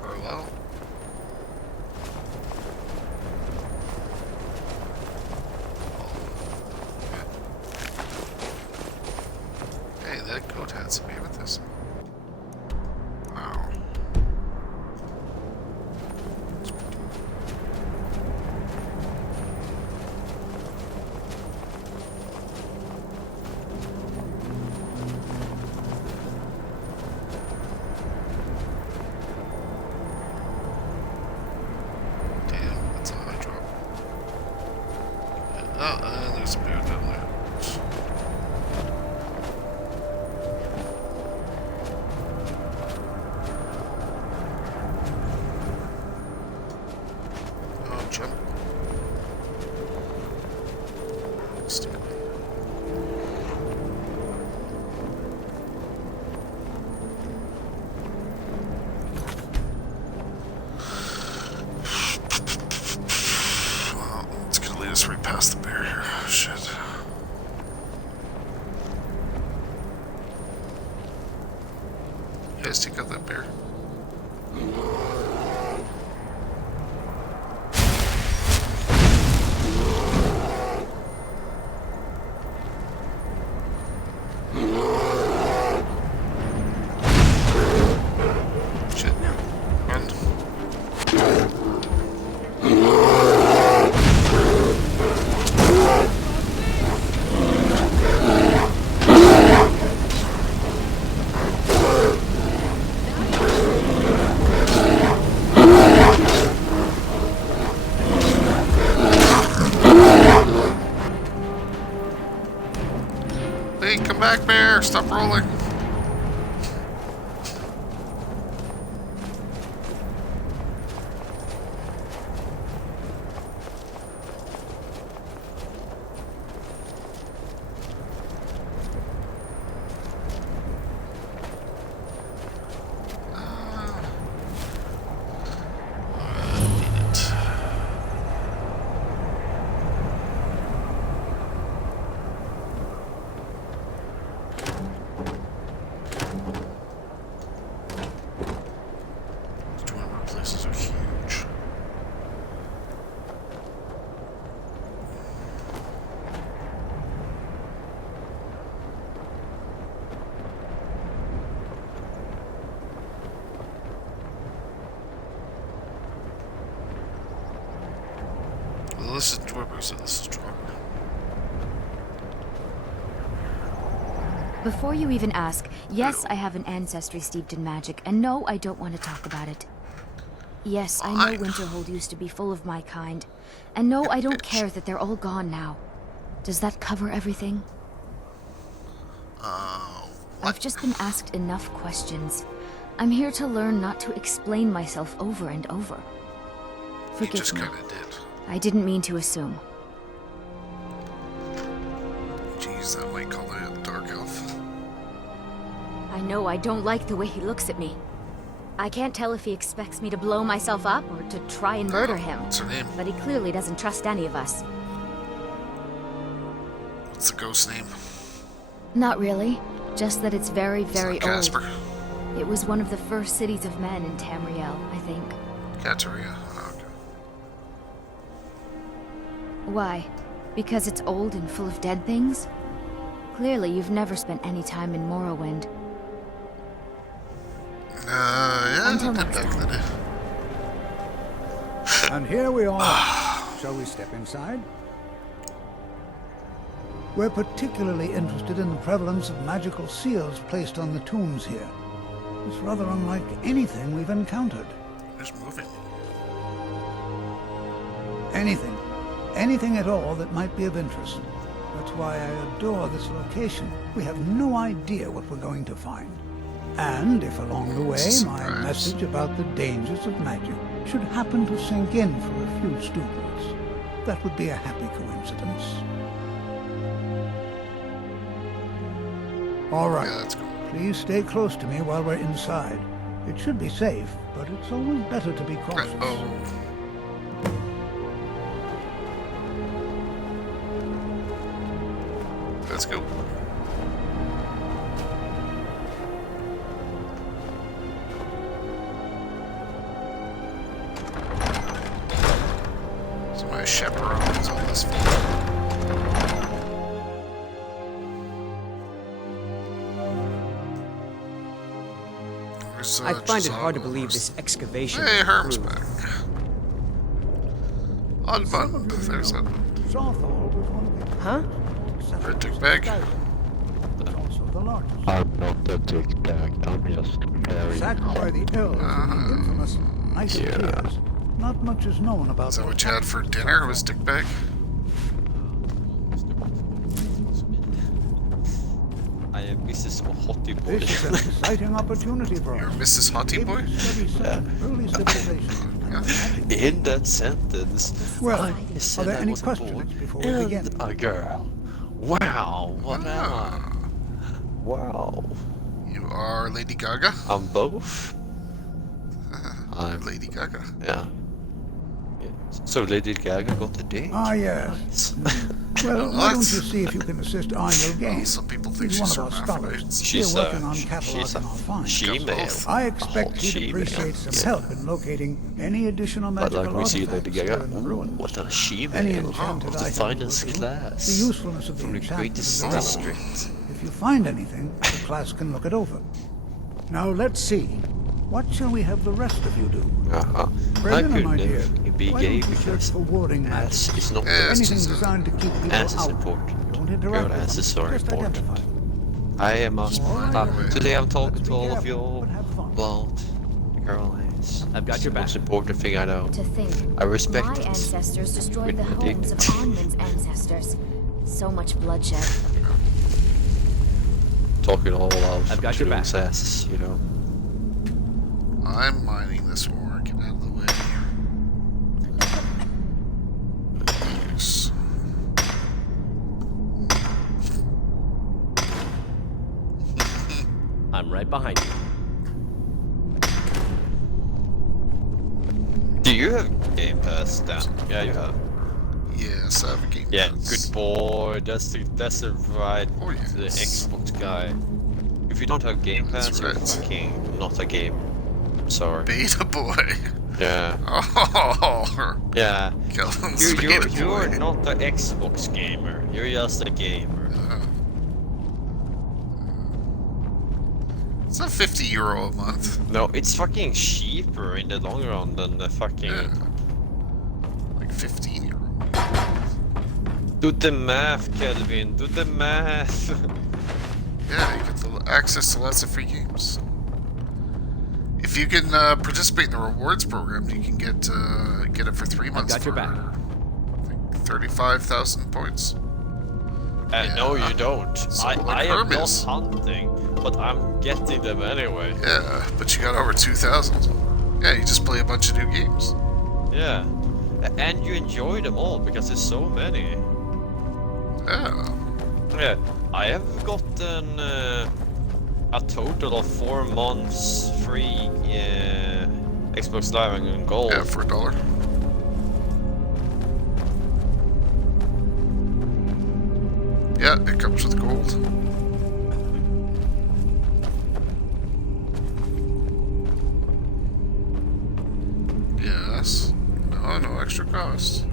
Carlo? That goat had some amethyst. Wow. Damn, that's a high drop. Oh, there's a bear down there. Jump. Stupid. Well, it's gonna lead us right past the bear here. Shit. You guys take out that bear. Hey, come back, bear! Stop rolling! Places are huge. Well, this is Dwarber, so this is stronger. Before you even ask, yes, I have an ancestry steeped in magic, and no, I don't want to talk about it. Yes, I know Winterhold used to be full of my kind. And no, I don't care that they're all gone now. Does that cover everything? I've just been asked enough questions. I'm here to learn not to explain myself over and over. Forgive me. You just kinda did. I didn't mean to assume. Jeez, that might call it a dark elf. I know I don't like the way he looks at me. I can't tell if he expects me to blow myself up or to try and murder him. What's her name? But he clearly doesn't trust any of us. What's the ghost name? Not really. Just that it's very, very old. Casper. It was one of the first cities of men in Tamriel, I think. Kateria. Oh, okay. Why? Because it's old and full of dead things? Clearly, you've never spent any time in Morrowind. Yeah, Until I did next back in the day. And here we are. Shall we step inside? We're particularly interested in the prevalence of magical seals placed on the tombs here. It's rather unlike anything we've encountered. Who's moving? Anything. Anything at all that might be of interest. That's why I adore this location. We have no idea what we're going to find. And if along the way my message about the dangers of magic should happen to sink in for a few students, that would be a happy coincidence. All right. Yeah, that's cool. Please stay close to me while we're inside. It should be safe, but it's always better to be cautious. Oh. Let's go. So my chaperone's on this floor. I find it hard to believe this excavation. Hey, Herm's back. On fun. There's a Huh? red dick bag. I'm not a dick bag, I'm just comparing. Sacked by the elves in the infamous Ice Tears. Not much is known about Is that what you had for dinner? Was dick bag? I am Mrs. Hottie Boy. This is an exciting opportunity for us. You're Mrs. Hottie Boy? Early civilization. In that sentence, Well, I are said there I any was a questions boy before we and begin? a girl. Wow, what am I? Wow. You are Lady Gaga? I'm both. I'm Lady Gaga. Yeah. So Lady Gaga got a date? Ah, yes. Well, why don't you see if you can assist Arnold Gain? Some people think He's one she's of our scholars. hermaphrodites. She's We're working on she's cataloging our finds. she-male. I expect he'd she-male. appreciate some Yeah. help in locating any additional I'd magical like to see artifacts Lady here Gaga. in the Ooh, ruins. what a Any she-male enchanted of the items finest will do. class. The usefulness of the From the enchantment greatest is irrelevant. district. If you find anything, the class can look it over. Now let's see. What shall we have the rest of you do? I Prisoner, could my dear, never be why gay don't you search because for warding magic? ass is not Anything designed to keep people ass is out. important. Don't interrupt Girl asses them. are Just important. identify. I am today I'm talking Let's to be all of careful, you but have fun. about girl ass. I've got your the back. most important thing I know. To think, I respect my it. ancestors destroyed the With the homes of Onwin's ancestors. So much bloodshed. Talking all of I've got your back. girls' asses, you know. I'm mining this war. Get out of the way. Yes. I'm right behind you. Do you have Game Pass, Dan? Yeah, you have. Yes, I have a game. Yeah, Pass. good boy. That's the right Oh, yes. the Xbox guy. If you don't have Game Pass, That's you're right. fucking not a gamer. I'm sorry. Beta boy. Yeah. Oh. Yeah. Kellen's You're beta boy. not the Xbox gamer. You're just a gamer. It's not €50 a month. No, it's fucking cheaper in the long run than the fucking. Yeah. Like €15. Do the math, Kelvin. Do the math. Yeah, you get the access to lots of free games. If you can participate in the rewards program, you can get it for 3 months. got your for, back. I think 35,000 points. No, you don't. So, I like am not Hermes. hunting, but I'm getting them anyway. Yeah, but you got over 2,000. Yeah, you just play a bunch of new games. Yeah. And you enjoy them all because there's so many. Yeah. Yeah. I have gotten a total of 4 months free Xbox Live and Gold. Yeah, for $1. Yeah, it comes with gold. Yes. No extra cost.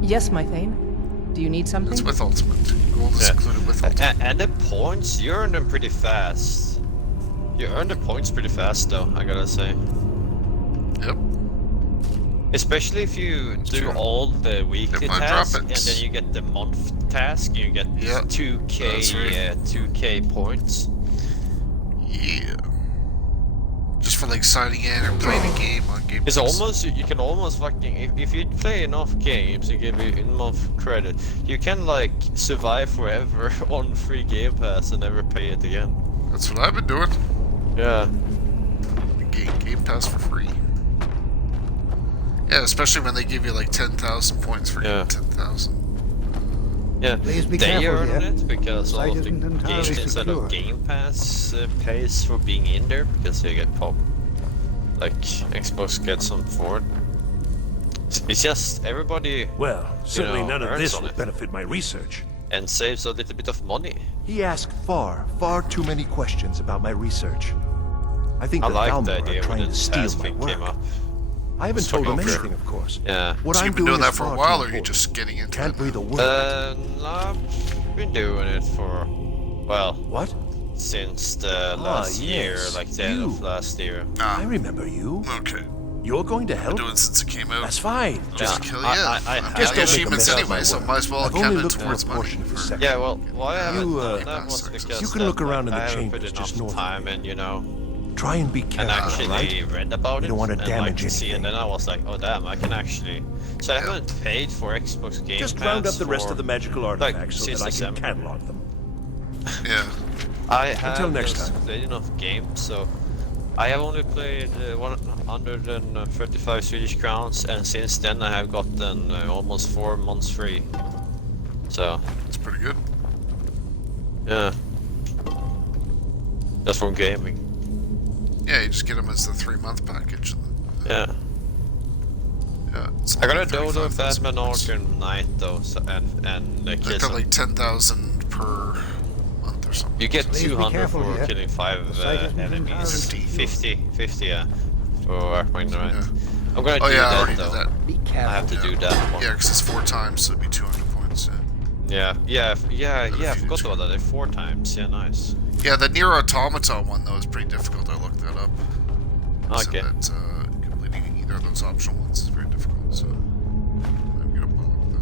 Yes, my Thane. Do you need something? It's with Ultimate. Gold is included with Ultimate. And the points, you earn them pretty fast. You earn the points pretty fast though, I gotta say. Yep. Especially if you do all the weekly tasks and then you get the month task, you get 2k points. Yeah. Just for like signing in or playing a game on Game It's Pass. almost, you can almost fucking, if you play enough games and give you enough credit, you can like survive forever on free Game Pass and never pay it again. That's what I've been doing. Yeah. Game Pass for free. Yeah, especially when they give you like 10,000 points for 10,000. Yeah, Please be they careful earn here. it because all Site of the isn't entirely games instead secure. of Game Pass pays for being in there because you get pop. Like Xbox gets some for it. It's just everybody. Well, certainly you know, none of earns this on will it benefit my research. and saves a little bit of money. He asked far too many questions about my research. I think I the like the Thalmor idea are trying when to the steal task my thing came work. up. I haven't It's told him fucking anything, of course. Yeah. What So I'm you've been doing is that for a far while, too or are you important. just getting into Can't it? breathe a word. I've been doing it for, well, what? Since the last year, yes, like the end of last year. I remember you. Okay. You're going to help? I've been doing it since it came out. That's fine. Just Yeah, kill I I'm have getting don't make a achievements mess of anyway, my so work. might as well I've count only it looked for a towards money. portion of the second. Yeah, well, why I haven't You, done that was because you can look around in the I haven't put chambers enough just north of time and, you know, Try and be and careful, actually right? read about We it don't want to and damage like see, anything. and then I was like, oh damn, I can actually. So I haven't paid for Xbox Game Just Pass round up the rest for, of the magical like, artifacts so since that I can December. catalog them. Yeah. I have Until next just time. played enough games, so I have only played 135 Swedish crowns, and since then I have gotten almost 4 months free. So it's pretty good. Yeah, just from gaming. Yeah, you just get them as the 3-month package. Yeah. Yeah. It's I gotta like do the 35,000 Batman points. Arkham Knight though, so, and the They've kids. got like 10,000 per month or something. You get Please be 200 careful for here. killing 5 The site isn't enemies. entirely 50, yeah. For Arkham Knight. I'm gonna Oh do yeah, I that already though. did that. Be careful. I have to do that one. Yeah, because it's 4 times, so it'd be 200 points. Yeah, I forgot about that. They're 4 times. Yeah, nice. Yeah, the Nier Automata one though is pretty difficult. I looked that up. Okay. So that completing either of those optional ones is very difficult. So I'm gonna bother with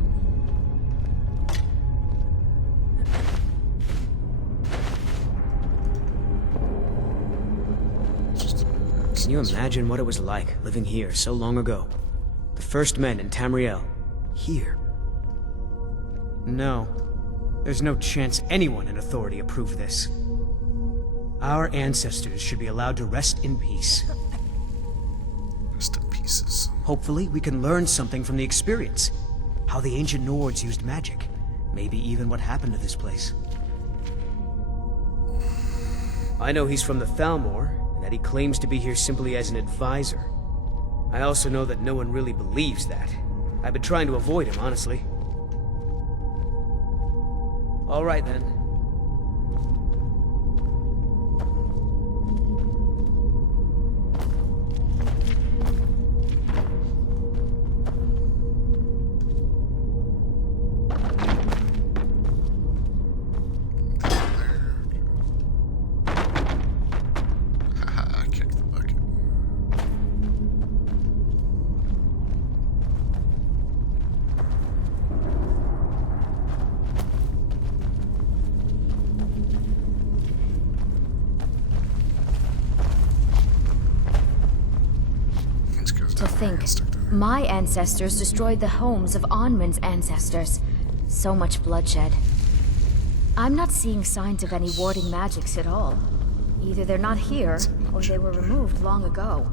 Can you imagine what it was like living here so long ago? The first men in Tamriel. Here. No. There's no chance anyone in authority approved this. Our ancestors should be allowed to rest in peace. Rest in pieces. Hopefully, we can learn something from the experience. How the ancient Nords used magic. Maybe even what happened to this place. I know he's from the Thalmor, and that he claims to be here simply as an advisor. I also know that no one really believes that. I've been trying to avoid him, honestly. All right, then. Haha, kick the bucket. To think, my ancestors destroyed the homes of Onman's ancestors. So much bloodshed. I'm not seeing signs of any warding magics at all. Either they're not here, or they were removed long ago.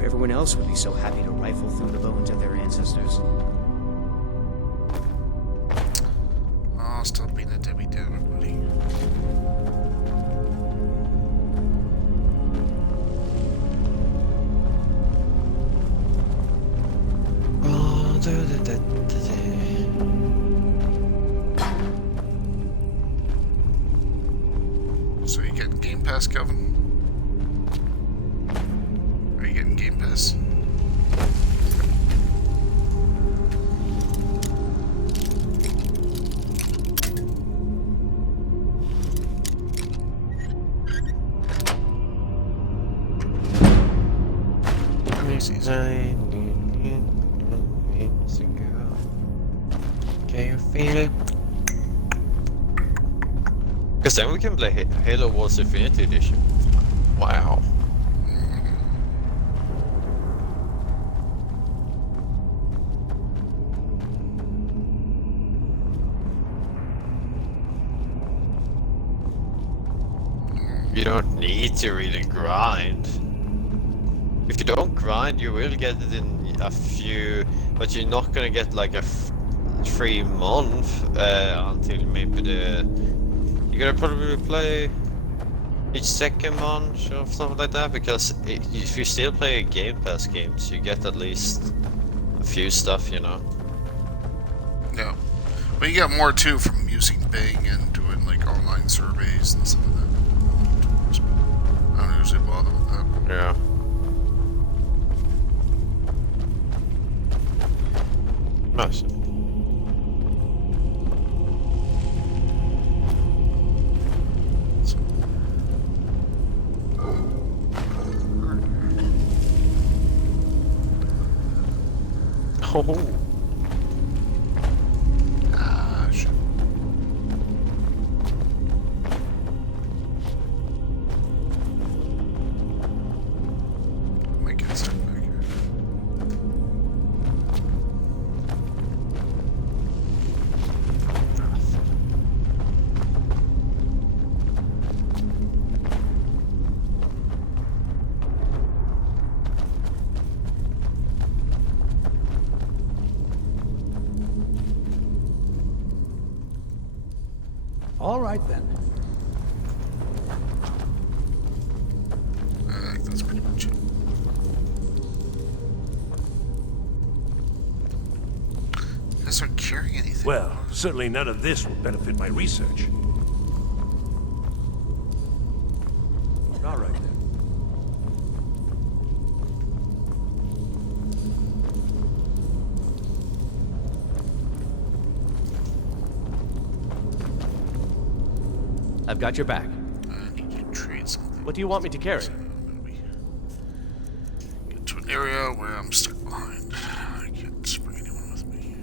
if everyone else would be so happy to rifle through the bones of their ancestors. Oh, still being a Debbie Downer, buddy. So you getting Game Pass, Kelvin? Are you getting Game Pass? Can you feel it? Because then we can play Halo Wars Infinity Edition. Wow. You don't need to really grind. If you don't grind, you will get it in a few, but you're not gonna get like a 3 month until maybe you're gonna probably play each second month or something like that, because if you still play Game Pass games, you get at least a few stuff, you know. No. But you get more too from using Bing and doing like online surveys and stuff like that. I don't usually bother with that. Yeah. Nice. Oh. Ah, shit. Might get stuck back here. All right, then. I think that's pretty much it. You guys aren't carrying anything. Well, certainly none of this will benefit my research. All right, then. I've got your back. I need to trade something. What do you want me to carry? Get to an area where I'm stuck behind. I can't bring anyone with me.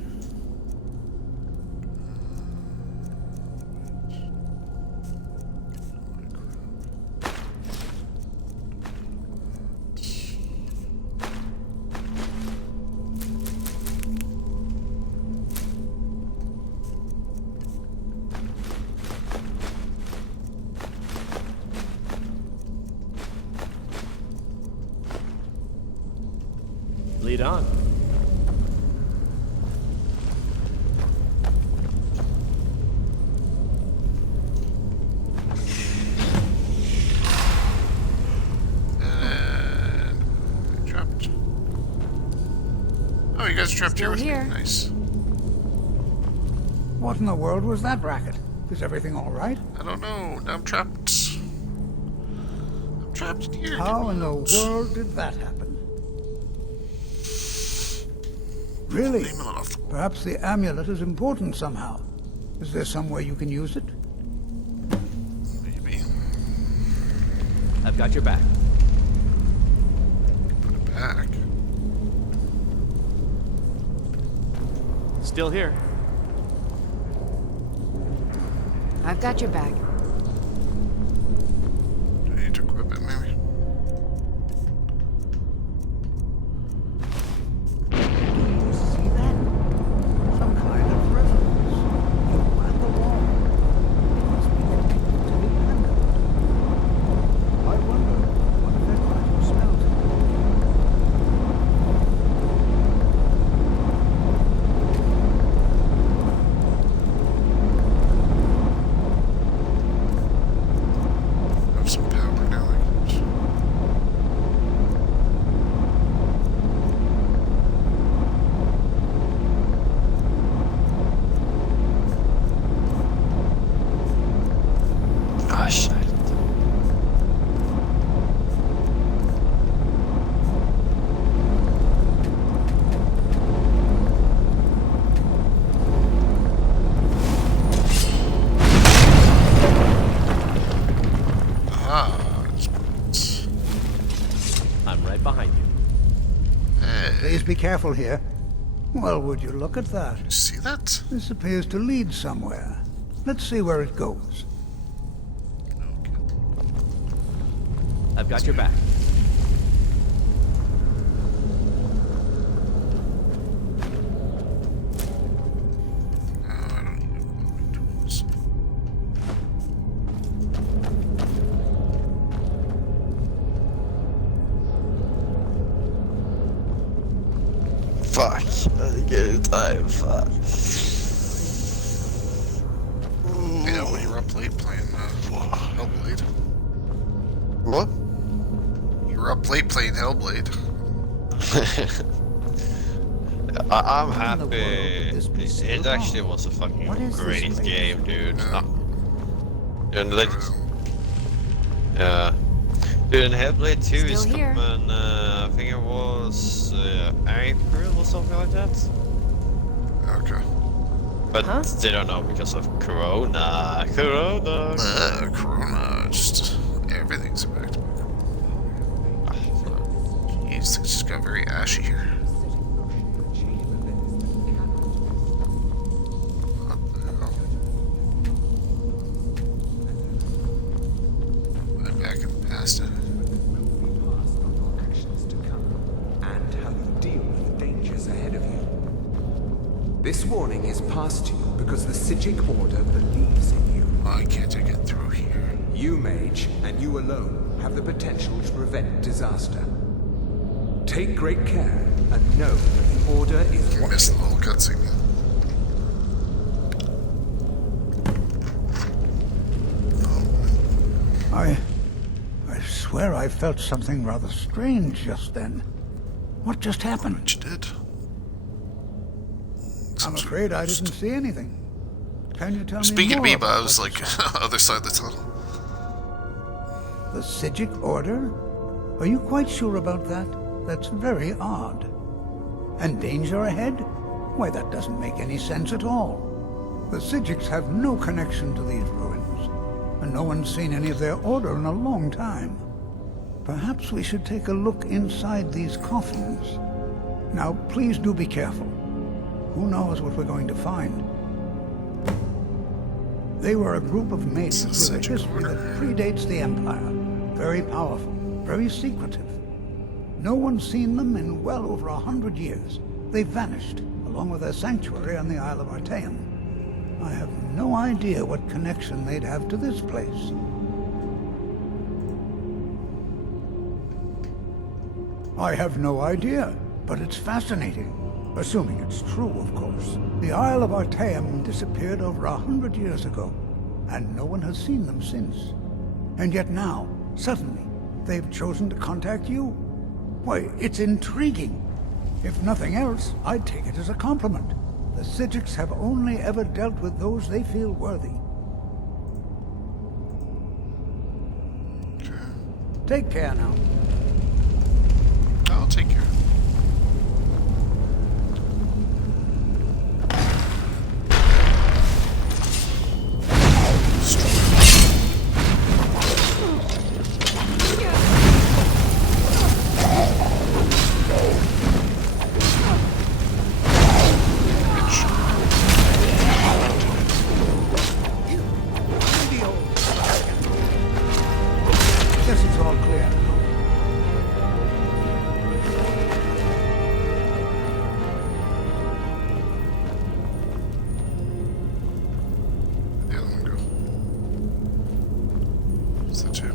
Lead on. And trapped. Oh, you guys are trapped Still here with here. me. Nice. What in the world was that racket? Is everything all right? I don't know. Now I'm trapped. I'm trapped in here. How in the world did that happen? Really? Perhaps the amulet is important somehow. Is there some way you can use it? Maybe. I've got your back. Put it back. Still here. I've got your back. Do I need to equip it, maybe? See that? Some kind of resonance. You at the wall. Must be connected to the amulet. I wonder what if they're trying to smelt it. careful here. Well, would you look at that? You see that? This appears to lead somewhere. Let's see where it goes. I've got your back. I don't need welding tools. Fuck. I get it time. Fuck. Yeah, when you were up late playing Hellblade. What? You were up late playing Hellblade. I'm happy. It actually was a fucking great game, dude. And like, yeah. Dude, and Hellblade 2 is Still here. coming, I think it was April or something like that. Okay. But they don't know because of Corona. Corona. Just everything's back to back. Jeez, things just got very ashy here. What the hell? I'm back in the past. And how you deal with the dangers ahead of you. This warning is passed to you because the Psijic Order believes in you. Why can't I get through here? You, Mage, and you alone have the potential to prevent disaster. Take great care and know that the Order is I missed the little cutscene. I swear I felt something rather strange just then. What just happened? What you did? I'm afraid I didn't see anything. Can you tell me Speaking to more me, but I about was what like you saw? other side of the tunnel. The Psijic Order? Are you quite sure about that? That's very odd. And danger ahead? Why, that doesn't make any sense at all. The Psijics have no connection to these ruins, and no one's seen any of their order in a long time. Perhaps we should take a look inside these coffins. Now, please do be careful. Who knows what we're going to find? They were a group of mages with a history that predates the Empire. Very powerful, very secretive. No one's seen them in well over 100 years. They vanished, along with their sanctuary on the Isle of Artaeum. I have no idea what connection they'd have to this place. I have no idea, but it's fascinating. Assuming it's true, of course. The Isle of Artaeum disappeared over 100 years ago, and no one has seen them since. And yet now, suddenly, they've chosen to contact you? Why, it's intriguing. If nothing else, I'd take it as a compliment. The Psijics have only ever dealt with those they feel worthy. Take care now. I'll take care. Guess it's all clear now. The other one go. It's the two.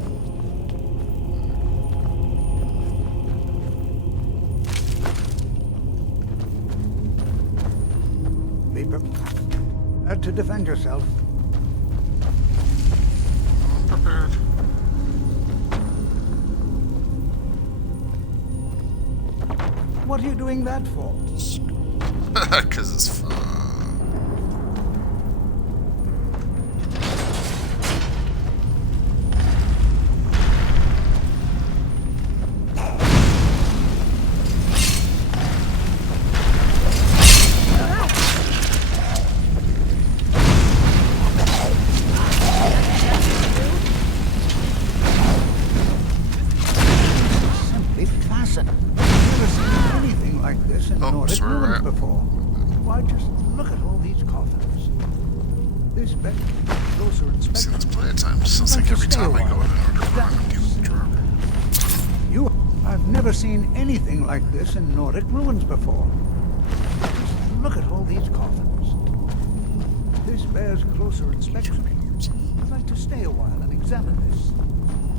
Be prepared to defend yourself. I'm prepared. What are you doing that for? Because it's fun. Simply fascinating. I've never seen anything like this in before. Why, just look at all these coffins. This bed, closer I've seen inspection. this plenty of times. Sounds like every time I go in an underground, I'm dealing with Drow. I've never seen anything like this in Nordic ruins before. Just look at all these coffins. This bears closer inspection. I'd like to stay a while and examine this.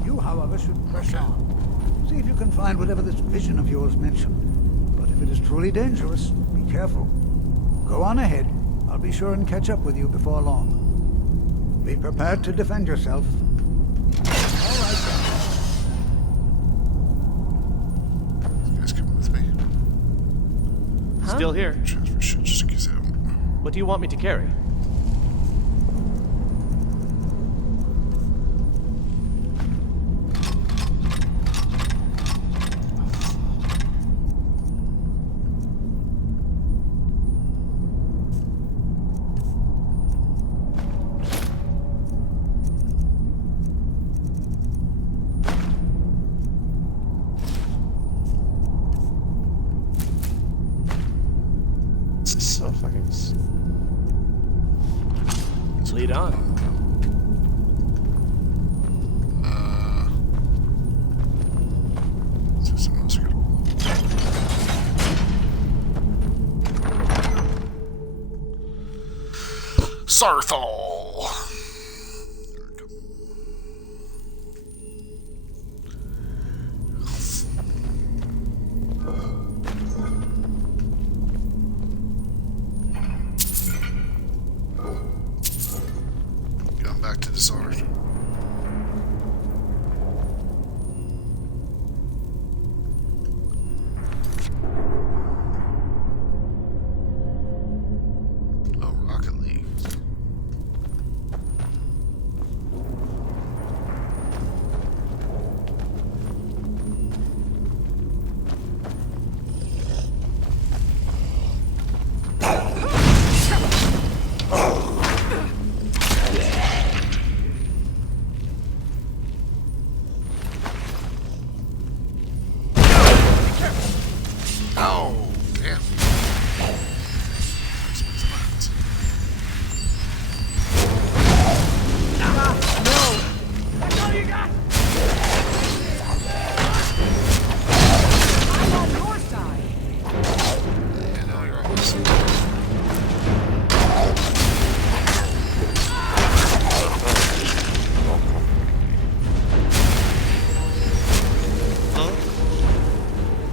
You, however, should press on. See if you can find whatever this vision of yours mentioned. But if it is truly dangerous, be careful. Go on ahead. I'll be sure and catch up with you before long. Be prepared to defend yourself. All right, then. You guys coming with me? Still here. Transfer shit just in case I haven't. What do you want me to carry? So fucking. Lead on. Is there someone else I gotta roll? Sarthal! There we go. Going back to Lizardo. Oh, Rocket League. Oh, damn. I'm on your side. Yeah, no, you're almost.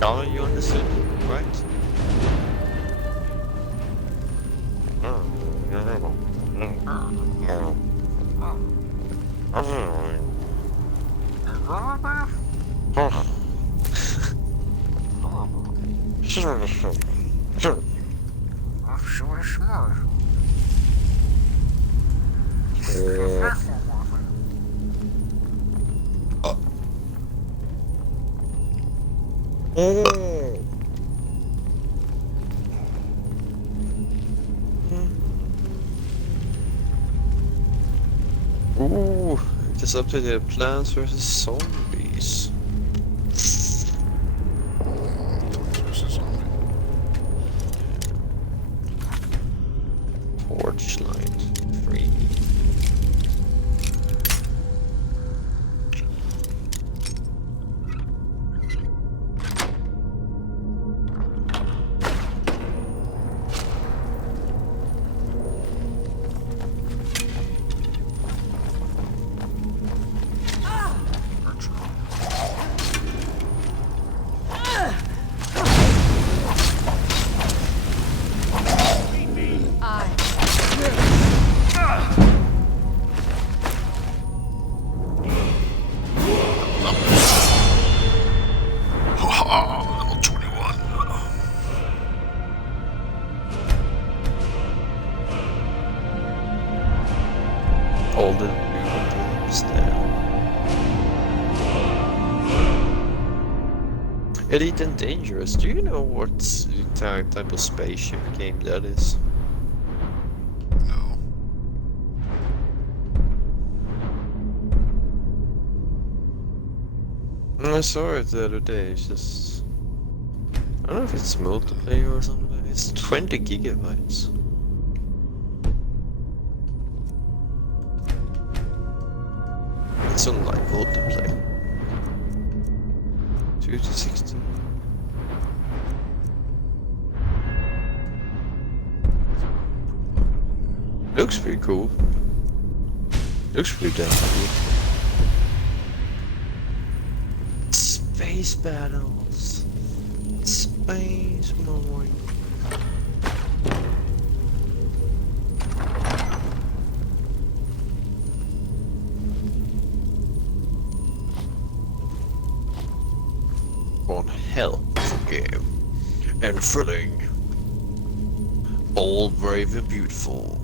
Oh, you understood, right? Ooh, just updated Plants vs Zombies. Torchlight free. Level 21. All the new stand. Elite and Dangerous. Do you know what type of spaceship game that is? No. I saw it the other day. It's just I don't know if it's multiplayer or something. It's 20 gigabytes. It's on like multiplayer. 2 to 16. Looks pretty cool. Looks pretty damn cool. Space battles. Space mowing. One hell of a game. And thrilling. All brave and beautiful.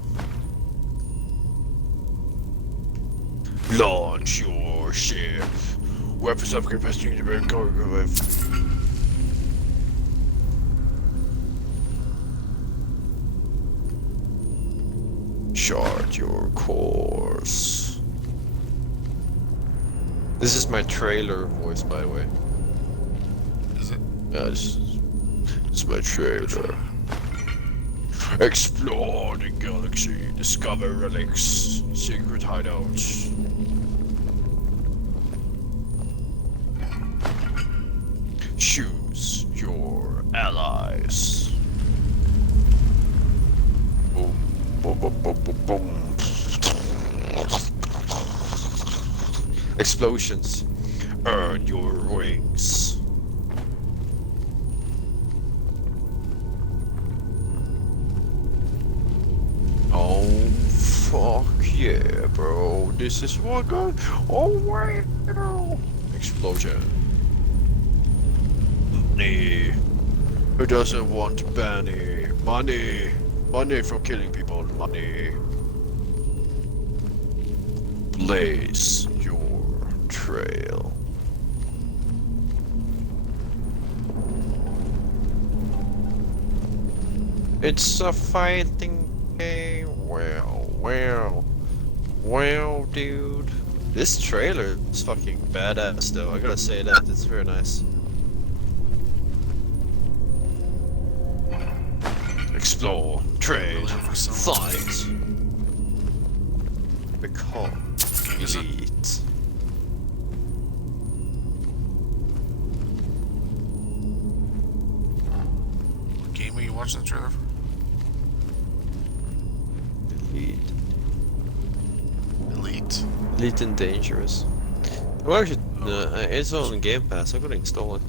Launch your ship. Weapons of capacity to be going. Chart your course. This is my trailer voice, by the way. Is it? Yeah, this is my trailer. Explore the galaxy, discover relics, secret hideouts. Choose your allies. Boom, boom, boom, boom, boom, boom. Explosions. Earn your wings. Oh, fuck yeah, bro. This is what I... Oh, wait. Explosion. Money. Who doesn't want money? Money. Money for killing people. Money. Blaze your trail. It's a fighting game. Well, dude. This trailer is fucking badass, though. I gotta say that. It's very nice. Explore, trade, fight. Become elite. What game are you watching the trailer for? Elite. Elite. Elite and dangerous. Well, actually, it's on Game Pass. I gotta install it.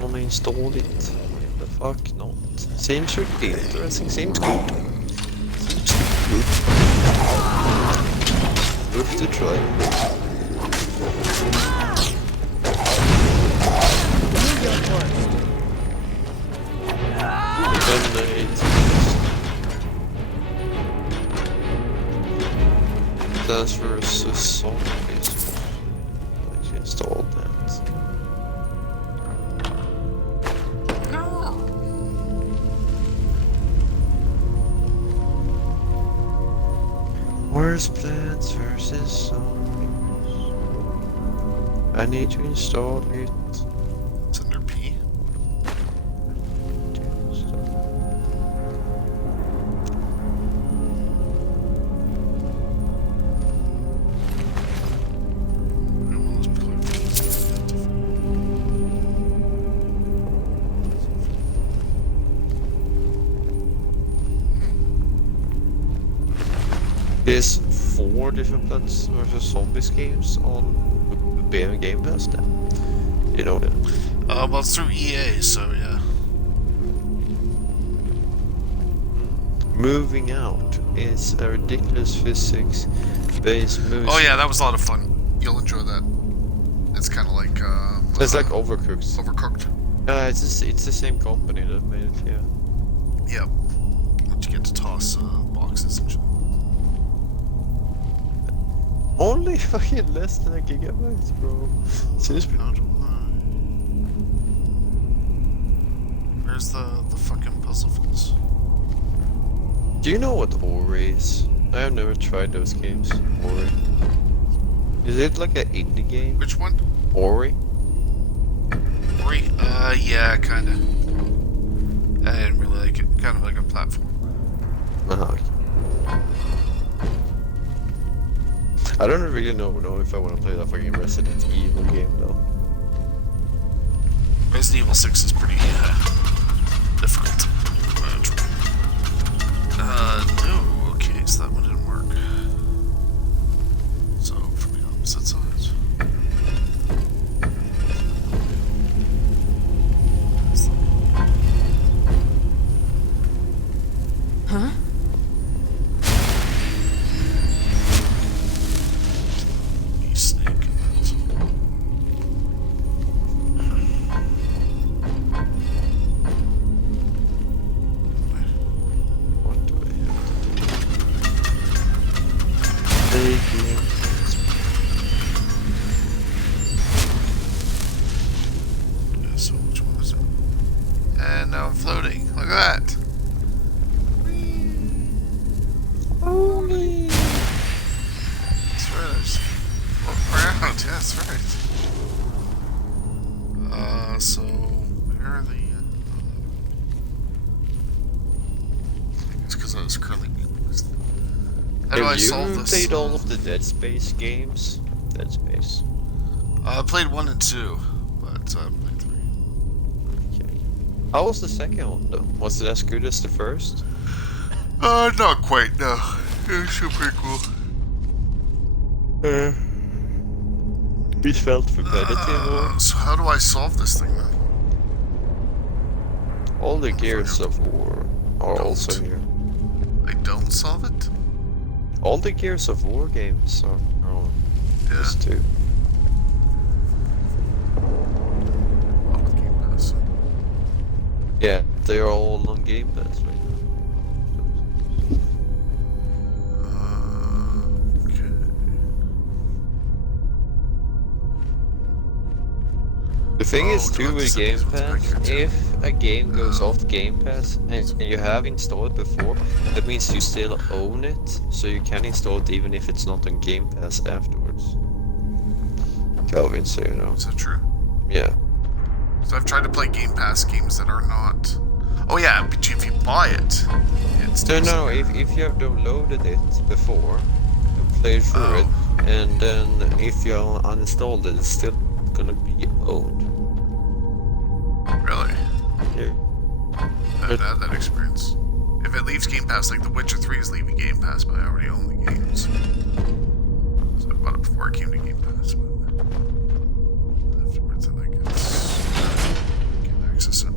Wanna install it? What the fuck not? Seems really interesting. Seems good. Seems good. Worth to try. That's versus zombies. I installed that. Where's Plants versus Zombies? I need to install it. It's under P. There's 4 different Plants vs Zombies games on Game Pass now. You know that? Well, it's through EA, so yeah. Moving Out is a ridiculous physics-based movie. Oh yeah, that was a lot of fun. You'll enjoy that. It's kind of like it's like Overcooked. Overcooked. It's the same company that made it. Yeah. Yep. But you get to toss boxes and shit. Only fucking less than a gigabyte, bro. Seems pretty. Where's the fucking puzzle fills? Do you know what Ori is? I have never tried those games. Ori. Is it like an indie game? Which one? Ori? Ori? Yeah, kinda. I didn't really like it. Kind of like a platform. Uh-huh. I don't really know if I want to play that fucking Resident Evil game though. Resident Evil 6 is pretty difficult. No. Okay, so that one didn't work. So, from the opposite sides. Huh? Snake. What do I have to do? Yeah, so which one is it? And now I'm floating. Look at that. Holy! That's right. I just float around. Yeah, that's right. So where are the? It's because I was currently. How do I solve Have this? you played all of the Dead Space games? Dead Space. I played 1 and 2, but I played 3. Okay. How was the second one though? Was it as good as the first? Not quite. No, it was still pretty cool. It felt repetitive. So how do I solve this thing then? All the Gears of War are also here. I don't solve it? All the Gears of War games are on this too. Oh, with Game Pass. Yeah, they are all on Game Pass right now. Okay. The thing is too with Game Pass, if a game goes off Game Pass and you have installed before, that means you still own it, so you can install it even if it's not on Game Pass afterwards. Calvin, so you know. Is that true? Yeah. So I've tried to play Game Pass games that are not. Oh yeah, but if you buy it, it's No, if you have downloaded it before, and played through it, and then if you uninstalled it, it's still gonna be owned. Really? Yeah. I've had that experience. If it leaves Game Pass, like The Witcher 3 is leaving Game Pass, but I already own the games. So I bought it before it came to Game Pass. But afterwards, then I can access it.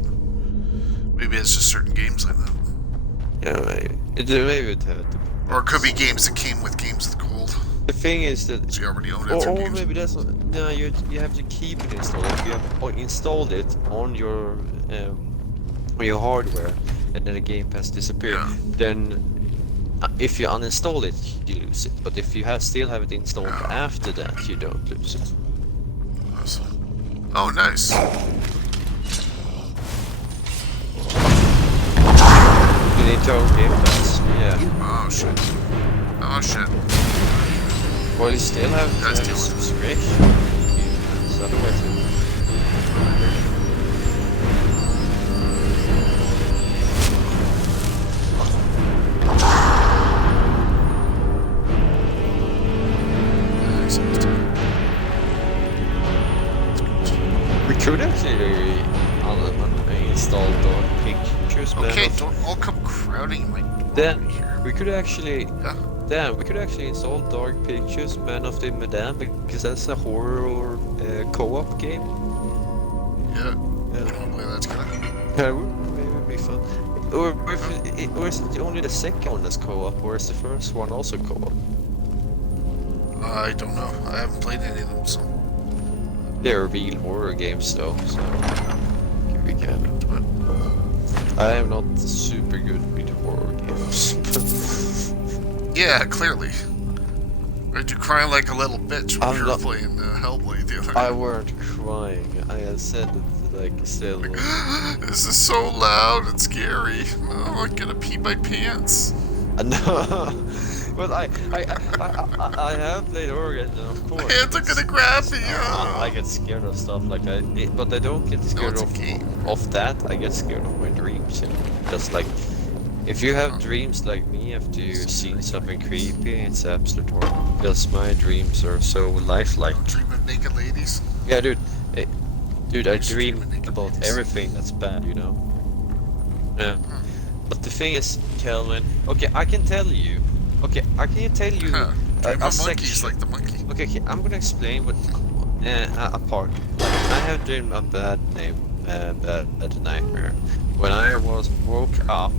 Maybe it's just certain games like that. Yeah, maybe it had. Or it could be games that came with Games with Gold. The thing is that So you already own it through or games. maybe that's not. No, you have to keep it installed. If you have installed it on your hardware, and then the Game Pass disappears, then if you uninstall it, you lose it. But if you still have it installed after that, you don't lose it. Oh, nice. You need to own Game Pass. Yeah. Oh shit. Oh shit. Well, you still have to have a subscription. So otherwise we could actually install Dark Pictures. Okay, don't all come crowding in my door Then here. we could actually install Dark Pictures, Man of the Medan, because that's a horror co-op game. Yeah. You wanna play that together? Yeah, maybe be fun. Or is it only the second one that's co-op, or is the first one also co-op? I don't know. I haven't played any of them, so. They're real horror games though, so we can. I am not super good with horror games. Yeah, clearly. Right, you crying like a little bitch when I'm you were not- playing Hellblade the other I night. weren't crying. I had said it like still. This is so loud and scary. Oh, I'm gonna pee my pants. No, But I have played Oregon, of course. My hands are gonna grab me. I get scared of stuff like but I don't get scared of that. I get scared of my dreams. You know? Just like if you have dreams like me after you've seen something creepy, it's absolute horror. Because my dreams are so lifelike. Dream of naked ladies. Yeah, dude. Dude, I dream about everything that's bad. You know. Yeah. But the thing is, Kelvin. Okay, I can tell you. Okay, I can tell you. Dream of monkeys like the monkey. Okay, I'm gonna explain what a part. I have dreamed a bad nightmare when I woke up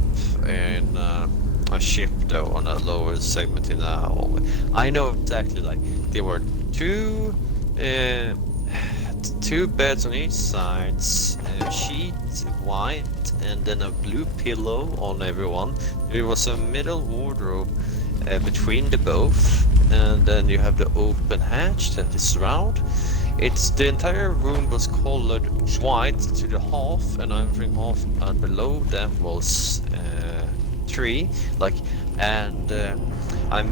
in a ship though on a lower segment in the hallway. I know exactly like there were two beds on each side, sheets white, and then a blue pillow on everyone. There was a middle wardrobe between the both, and then you have the open hatch that is round. It's the entire room was colored white to the half, and everything half below that was tree. Like, and I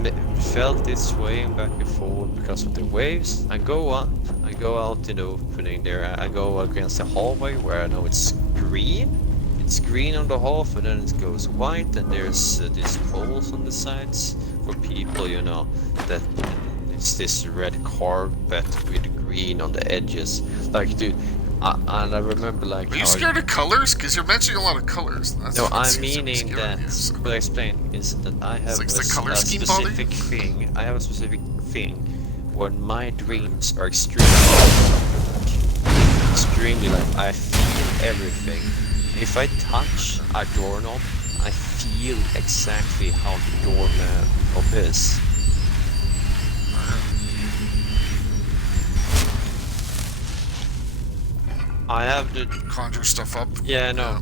felt it swaying back and forward because of the waves. I go up, I go out in the opening there. I go against the hallway where I know it's green. It's green on the half, and then it goes white, and there's these poles on the sides for people, you know, that it's this red carpet with green on the edges. Like, dude, and I remember like. Are you scared of colors? Because you're mentioning a lot of colors. That's no, I'm meaning that. What I explain is that I have a specific thing. I have a specific thing when my dreams are extremely like I feel everything. If I touch a doorknob, I feel exactly how the doorknob is. I have to conjure stuff up. Yeah, no.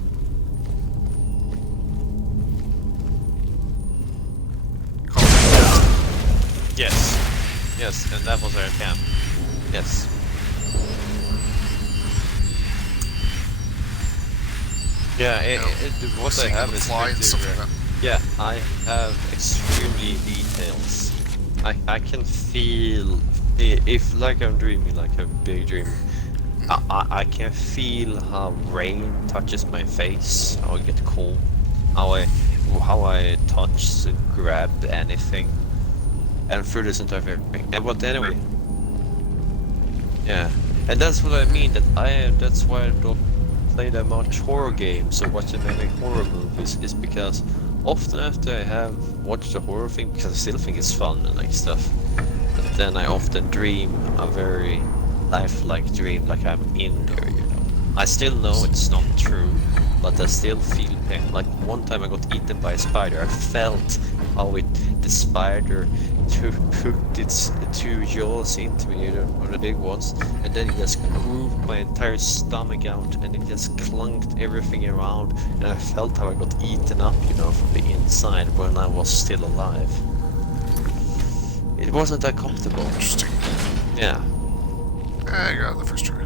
Yes. Yes, and that was our camp. Yes. Yeah, what I have is yeah, I have extremely details. I can feel if like I'm dreaming like a big dream. I can feel how rain touches my face, how I get cold, how I touch and grab anything, and through this entire thing. But anyway, yeah, and that's what I mean. That's why I don't play that much horror games or watch that many horror movies. Is because often after I have watched a horror thing, because I still think it's fun and like stuff, but then I often dream a very lifelike dream, like I'm in there, you know. I still know it's not true, but I still feel pain. Like one time I got eaten by a spider. I felt how the spider hooked its two jaws into me, you know, or the big ones, and then it just grooved my entire stomach out, and it just clunked everything around, and I felt how I got eaten up, you know, from the inside when I was still alive. It wasn't that comfortable. Interesting. Yeah. I got the first try.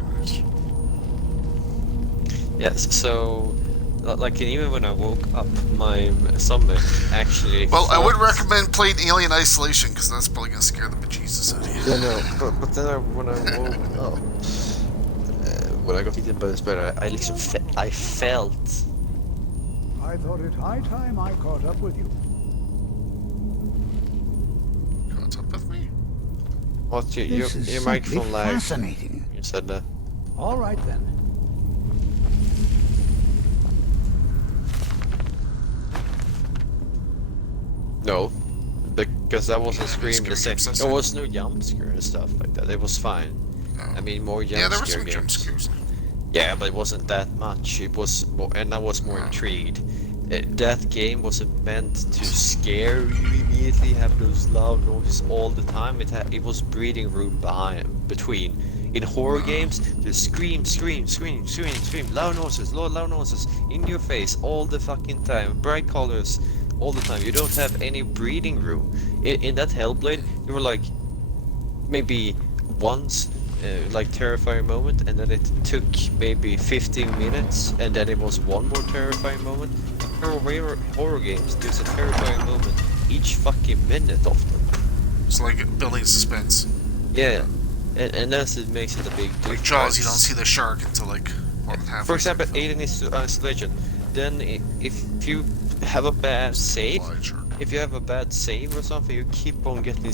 Yes, so like even when I woke up, my stomach actually. Well, I would recommend playing Alien Isolation because that's probably gonna scare the bejesus out of you. Yeah, no, but then when I woke up, when I got eaten by the spider, I felt. I thought it high time I caught up with you. Caught up with me? What your microphone lag? Fascinating. You said that. All right then. No, because that wasn't scream the same. There was no jump scare and stuff like that. It was fine. No. I mean, more jump scare games. Jump scares. Yeah, but it wasn't that much. It was more, and I was more intrigued. That game wasn't meant to scare you immediately, have those loud noises all the time. It was breathing room between. In horror games, just scream, loud noises, in your face all the fucking time, bright colors all the time. You don't have any breathing room. In that Hellblade, you were like, maybe once, like terrifying moment, and then it took maybe 15 minutes, and then it was one more terrifying moment. Horror games, there's a terrifying moment each fucking minute of them. It's like building suspense. Yeah, and that's it makes it a big difference. Like Jaws, you don't see the shark until like more than half. For example, Alien Isolation. Then if you have a bad save, or something, you keep on getting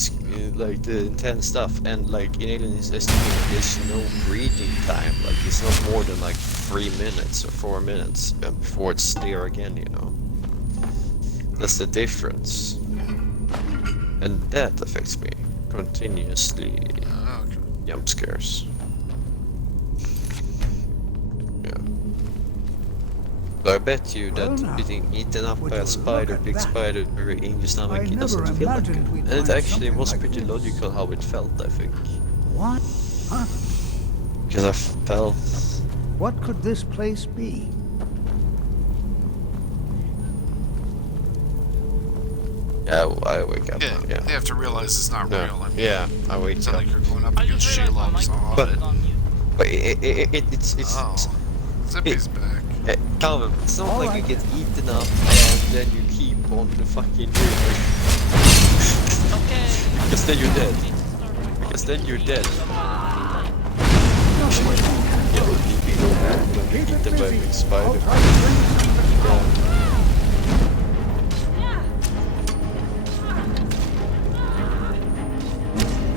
like the intense stuff. And like in Alien Isolation, there's no breathing time. Like it's not more than like 3 minutes or 4 minutes before it's there again. You know, that's the difference, and that affects me continuously. Jump scares. I bet you that being eaten up by a spider, big spider, in your stomach, it doesn't feel like good. And it actually was pretty logical how it felt, I think. What? Huh? Because I felt... What could this place be? Yeah, I wake up. Yeah, you have to realize it's not real. I mean, yeah, I wake it's up. not like you're going up against Sherlock's But it's... Zippy's back. Calvin, it's not like you get eaten up and then you keep on the fucking river. Because then you're dead. Because then you're dead. You go back when you eat the big spider.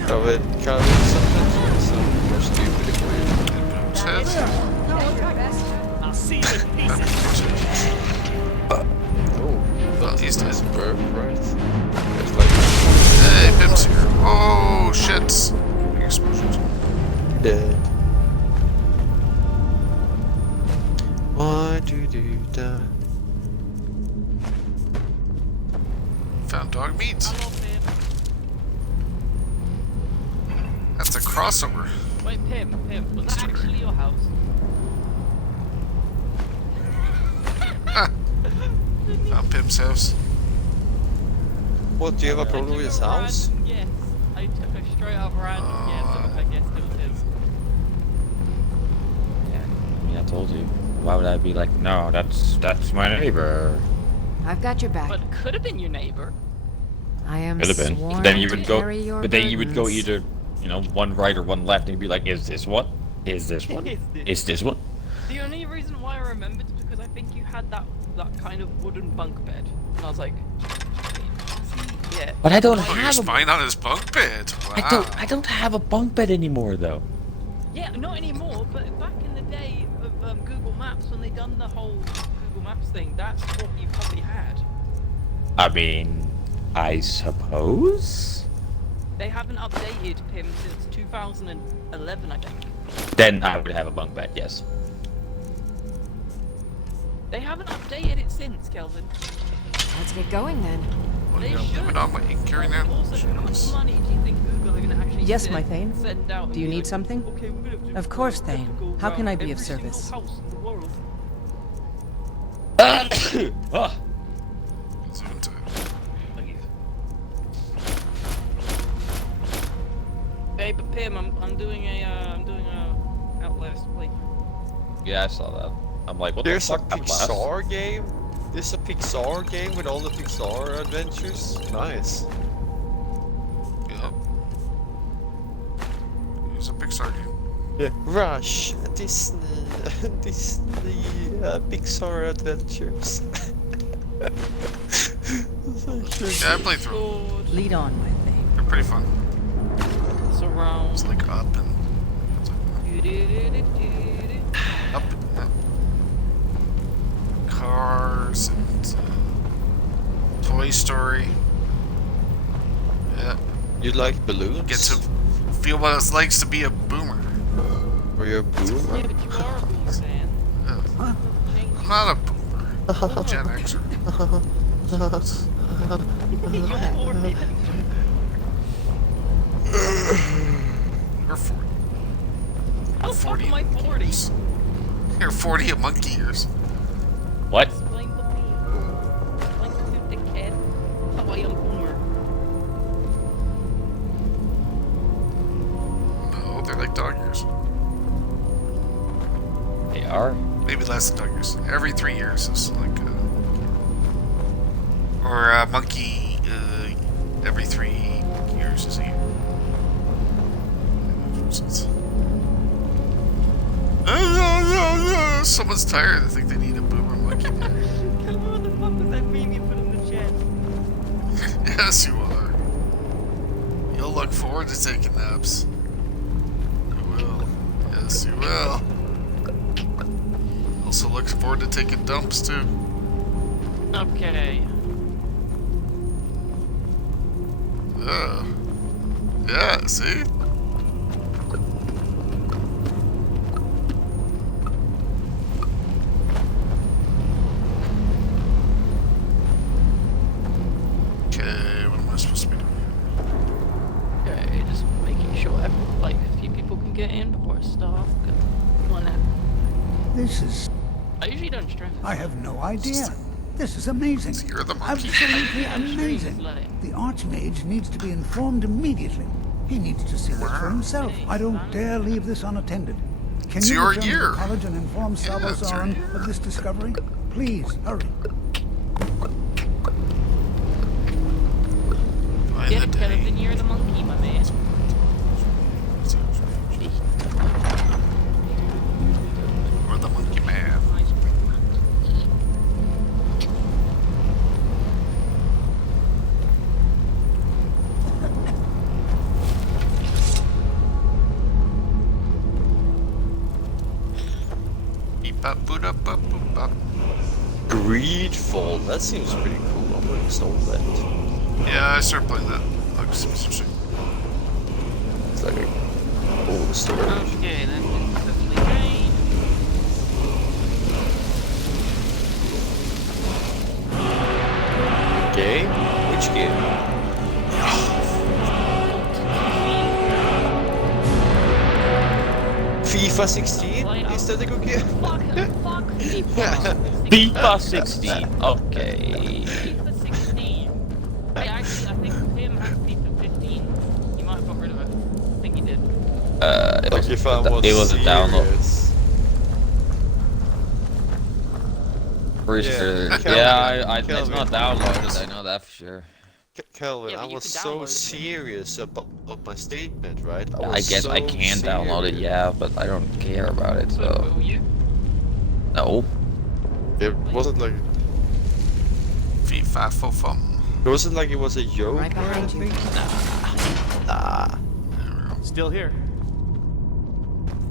Calvin, sometimes you're so more stupid for you. I'll see you in pieces. Well, he's dead. Right. Hey, Pim's here. Oh, shit. Big explosions. Dead. Why do that? Found dog meat. That's a crossover. Wait, Pim, was that actually your house? Found Pim's house. What, do you have a problem with his house? Yes, I took a straight up random guess, and I guessed it was his. Yeah, I mean, I told you. Why would I be like, no, that's my neighbor? I've got your back. But it could have been your neighbor. I am Could have been. sworn But then you to would go. carry your But then you would go burdens. either, you know, one right or one left, and you'd be like, is this one? Is this one? Is this one? The only reason why I remembered is because I think you had that kind of wooden bunk bed, and I was like, yeah. But I don't Oh, have you're a. spying on his bunk bed. Wow. I don't have a bunk bed anymore though. Yeah, not anymore, but back in the day of Google Maps, when they done the whole Google Maps thing, that's what you probably had. I mean, I suppose. They haven't updated Pim since 2011, I think. Then I would have a bunk bed, yes. They haven't updated it since, Kelvin. Let's get going then. They should. On what you can carry now. Also, how much money do you think Google are going to actually Yes, my Thane. send out? Do you need something? Okay, we're gonna Of course, Thane. How can I be of service? House in the world. Hey, but Pim, I'm doing a Outlast play. Yeah, I saw that. I'm like, what There's the a fuck? Outlast? Pixar game? There's a Pixar game with all the Pixar adventures? Nice. Yep. It's a Pixar game. Yeah. Rush, Disney, Pixar adventures. Yeah, I played through. Lead on, my Thane. They're pretty fun. Surround. It's like up and up and up. Cars and Toy Story. Yeah. You like balloons? Get to feel what it's like to be a boomer. Or you're a boomer? Yeah, but you are a boomer, man. Huh? I'm not a boomer. I'm a Gen Xer. You're 40. How the fuck am I 40? You're 40 a monkey years. What? Explain to me. Explain to the kid how I am boomer. No, they're like dog years. They are? Maybe less than dog years. Every 3 years is like or monkey Every 3 years is a year. Someone's tired. I think they need a boomer monkey. What the fuck was that meme you put in the chat? Yes, you are. You'll look forward to taking naps. You will. Yes, you will. Also look forward to taking dumps, too. Okay. Yeah, see? Okay, what am I supposed to be doing here? Okay, just making sure like a few people can get in before I start. Come on now. This is... I usually don't stress. I have no idea. This is amazing. So you're the monkey. Absolutely amazing. The Archmage needs to be informed immediately. He needs to see this for himself. I don't dare leave this unattended. Can It's you your return to year. the college and inform Salvo it's your Soren year. of this discovery? Please, hurry. By Get the it, day. Kelvin, you're the monkey, my man. Or the monkey man. Beep bop boop up bop boop bop. Greedfall, that seems pretty cool. I'm gonna install that. Yeah, I started playing that. It's like a cool story. Okay, then successfully drained. Game? Which game? FIFA 16? Is that a good game? Fuck FIFA 16. Okay. FIFA 16. Hey, actually, I think Tim has FIFA 15. He might have got rid of it. I think he did. It Like if I was it was a download. serious. Pretty Yeah. sure. Kelvin, Yeah, it's Kelvin. not downloaded. I know that for sure. Kelvin, Yeah, I but you was can so download it. serious about my statement, right? I was guess I so can download it, serious. yeah, but I don't care about it, But so. will you? No. It wasn't like FIFA for fun. it wasn't like it was a joke Right or behind you. anything. Nah. Still here.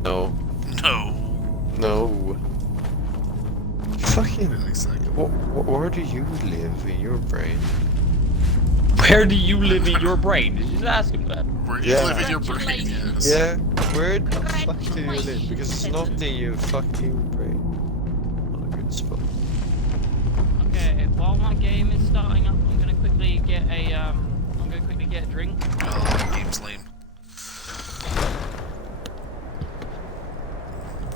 No. No. No. Fucking. Exactly. Where do you live in your brain? Where do you live in your brain? Did you just ask him that? Where do you Yeah. live in your brain? Yes. Yeah. Where the fuck do you live? Because it's not in your fucking brain. Oh, good spot. Okay, while my game is starting up, I'm gonna quickly get a drink. Oh, that game's lame.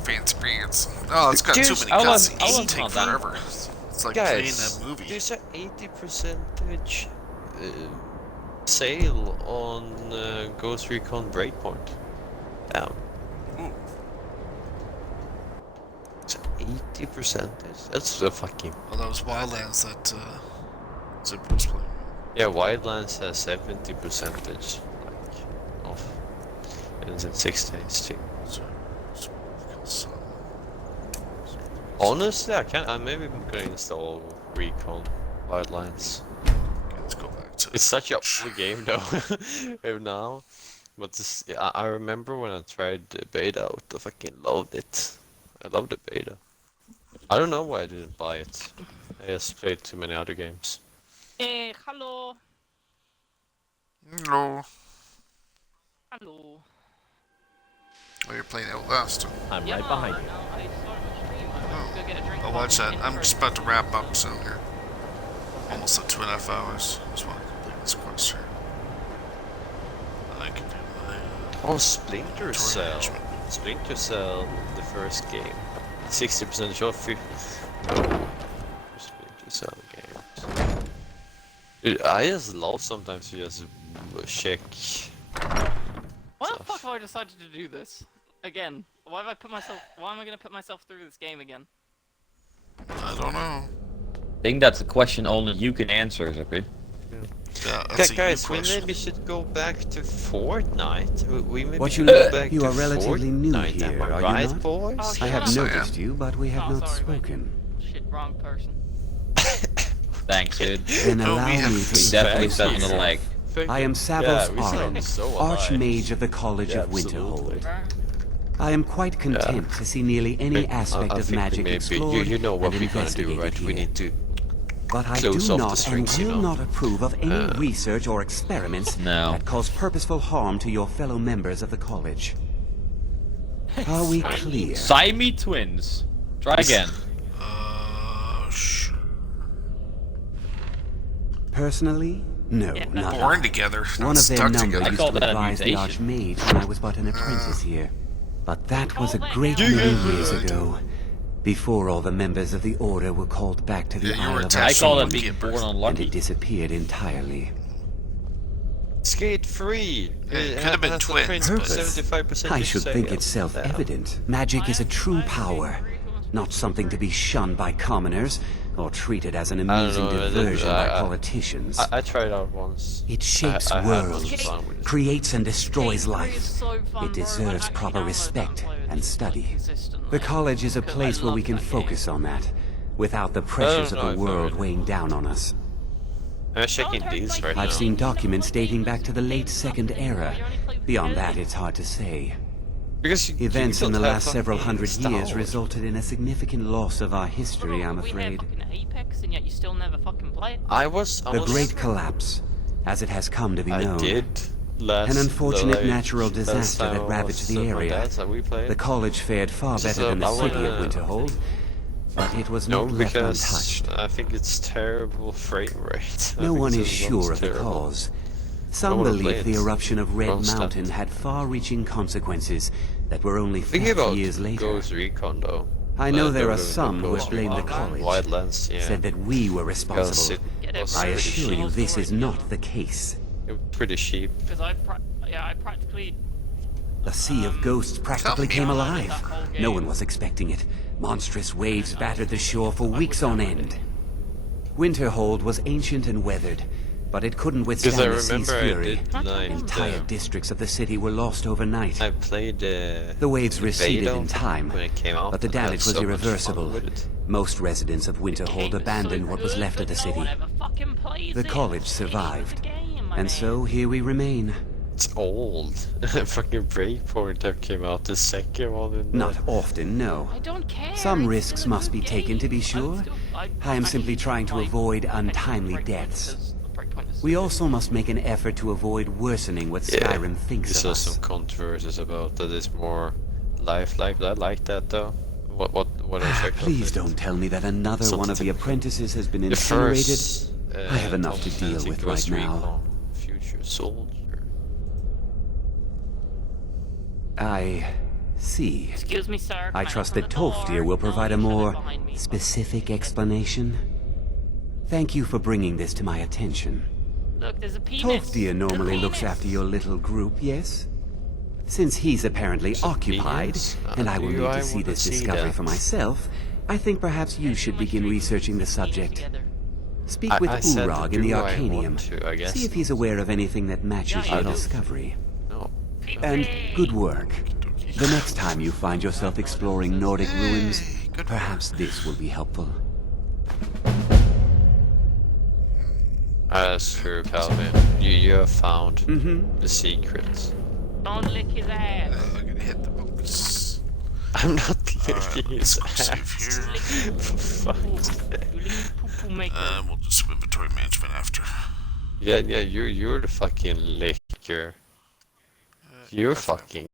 Fancy pants. Oh, it's got too Dude, many I was cutscenes. It not takes that- forever. It's like Guys, playing a movie. there's an 80% sale on Ghost Recon Breakpoint. Damn. Ooh. It's 80%. That's the fucking. Well, that was Wildlands that Zip was playing. Yeah, Wildlands has 70% like off, and it's in 6 days too. So, Honestly, I'm maybe gonna install Recon Wildlands. okay, let's go back to. It's such a old game though, now. But this, I remember when I tried the beta out, I fucking loved it. I loved the beta. I don't know why I didn't buy it. I just played too many other games. Hello. No. Hello. Oh, you're playing Outlast. I'm Yeah, right behind I you. know, I started my stream. I went to go get a drink. I'll watch that. I'm just about to wrap up soon here. Almost at 2.5 hours. Just want to complete this quest here. I can do my. Oh, Splinter Inventory Cell. management. Splinter Cell, the first game. 60% off. Splinter Cell games. Dude, I just love sometimes to just check. Why the fuck have I decided to do this again? Why have I put myself? Why am I gonna put myself through this game again? I don't know. I think that's a question only you can answer, Zippy. Yeah, that's a Guys, you we question. maybe should go back to Fortnite. We maybe What should you go back you to are relatively new Fortnite, here, am I are right, you not? boys? I have Yes, I noticed am. you, but we have Oh, not sorry, mate. spoken. Shit, wrong person. Thanks, dude. Then No, allow we me have to Definitely introduce something to myself. like. I am Yeah, Savos we sound Arin, so alike. Archmage of the College Yeah, of Winterhold. absolutely. I am quite content to see nearly any aspect I of think magic maybe explored you know what and we're gonna do, investigated right? here. We need to But I close do off the not strings, and you will know. not approve of any research or experiments that cause purposeful harm to your fellow members of the college. Are we clear? Siamese twins. Try again. Sure. Personally, no, not Born I. together, not One of their stuck number together. used to advise the Archmage when I was but an apprentice here. But that was a great Do you many ever- years ago. Before all the members of the Order were called back to the Yeah, you were Isle of attached I call to it one being keeper. born and unlucky. it disappeared entirely. skate free. Yeah, it could have been twins, but- 75% I should think it's self-evident. Magic is a true power, not something to be shunned by commoners or treated as an amusing diversion by politicians. I tried out once. It shapes I had worlds, fun with it. creates and destroys life. It deserves proper respect and study. The college is a place where we can focus on that, without the pressures of know the if I world would. weighing down on us. I'm checking these right now. I've seen documents dating back to the late Second Era. Beyond that, it's hard to say. Because Events in the don't have last several fucking hundred Star years Wars. resulted in a significant loss of our history, I'm afraid. Apex, and yet you still never fucking play it. I was The Great Collapse, as it has come to be I known. did last An unfortunate like, natural last disaster time that I ravaged was the with my area. dad, so we played. The college fared far Just, better than the I city of wanna- Winterhold, but it was No, not left because untouched. I think it's terrible frame rate. I No think one is this sure one's of the terrible. cause. I Some wanna play believe the it. eruption of Red Don't stop. Mountain had far-reaching consequences that were only Think 50 about years later. Ghost Recon though. I know there are the some who Ghost have blamed the Recon college, Wildlands, yeah. said that we were responsible. was I pretty assure you cheap. this is not the case. It was pretty cheap. Because I practically. The Sea of Ghosts practically came alive. No one was expecting it. Monstrous waves battered the shore for weeks on end. Winterhold was ancient and weathered, but it couldn't withstand I the sea's remember I fury. did, like, Entire districts of the city were lost overnight. I played The waves receded Vado in time, when it came out. but the and I had damage was so much irreversible. fun with it. Most residents of Winterhold abandoned what was left of the city. The college survived, and so here we remain. It's old. Fucking Breakpoint that came out the second one. In Not often, no. I don't care. Some risks must be taken to be sure. I am simply trying to avoid untimely deaths. We also must make an effort to avoid worsening what Skyrim thinks There's of us. some controversies about that. It's more lifelike. I like that though. What I checked out Please it. don't tell me that another one of the Something- apprentices has been The incinerated. first, I have enough to Tom deal Clancy with Ghost right now. Recon Future Soldier. I see. Excuse me, sir. I trust that Tolfdir will provide a more specific explanation. Thank you for bringing this to my attention. Look, there's a penis. Tolfdir normally looks after your little group, yes? Since he's apparently occupied, penis? and I will Do need I to see wanna this see discovery that? for myself, I think perhaps you should begin researching the subject. Speak with I said, Urag in the do I Arcanium. want to, I guess. See if he's aware of anything that matches Yeah, your I don't. discovery. No. And good work. The next time you find yourself exploring Nordic ruins, perhaps this will be helpful. That's true, Palvin. You have found the secrets. Don't lick his ass. I'm gonna hit the bonus. I'm not licking his let's go ass. save here. For fuck's sake. We'll do some inventory management after. Yeah, you're the fucking licker. You're fucking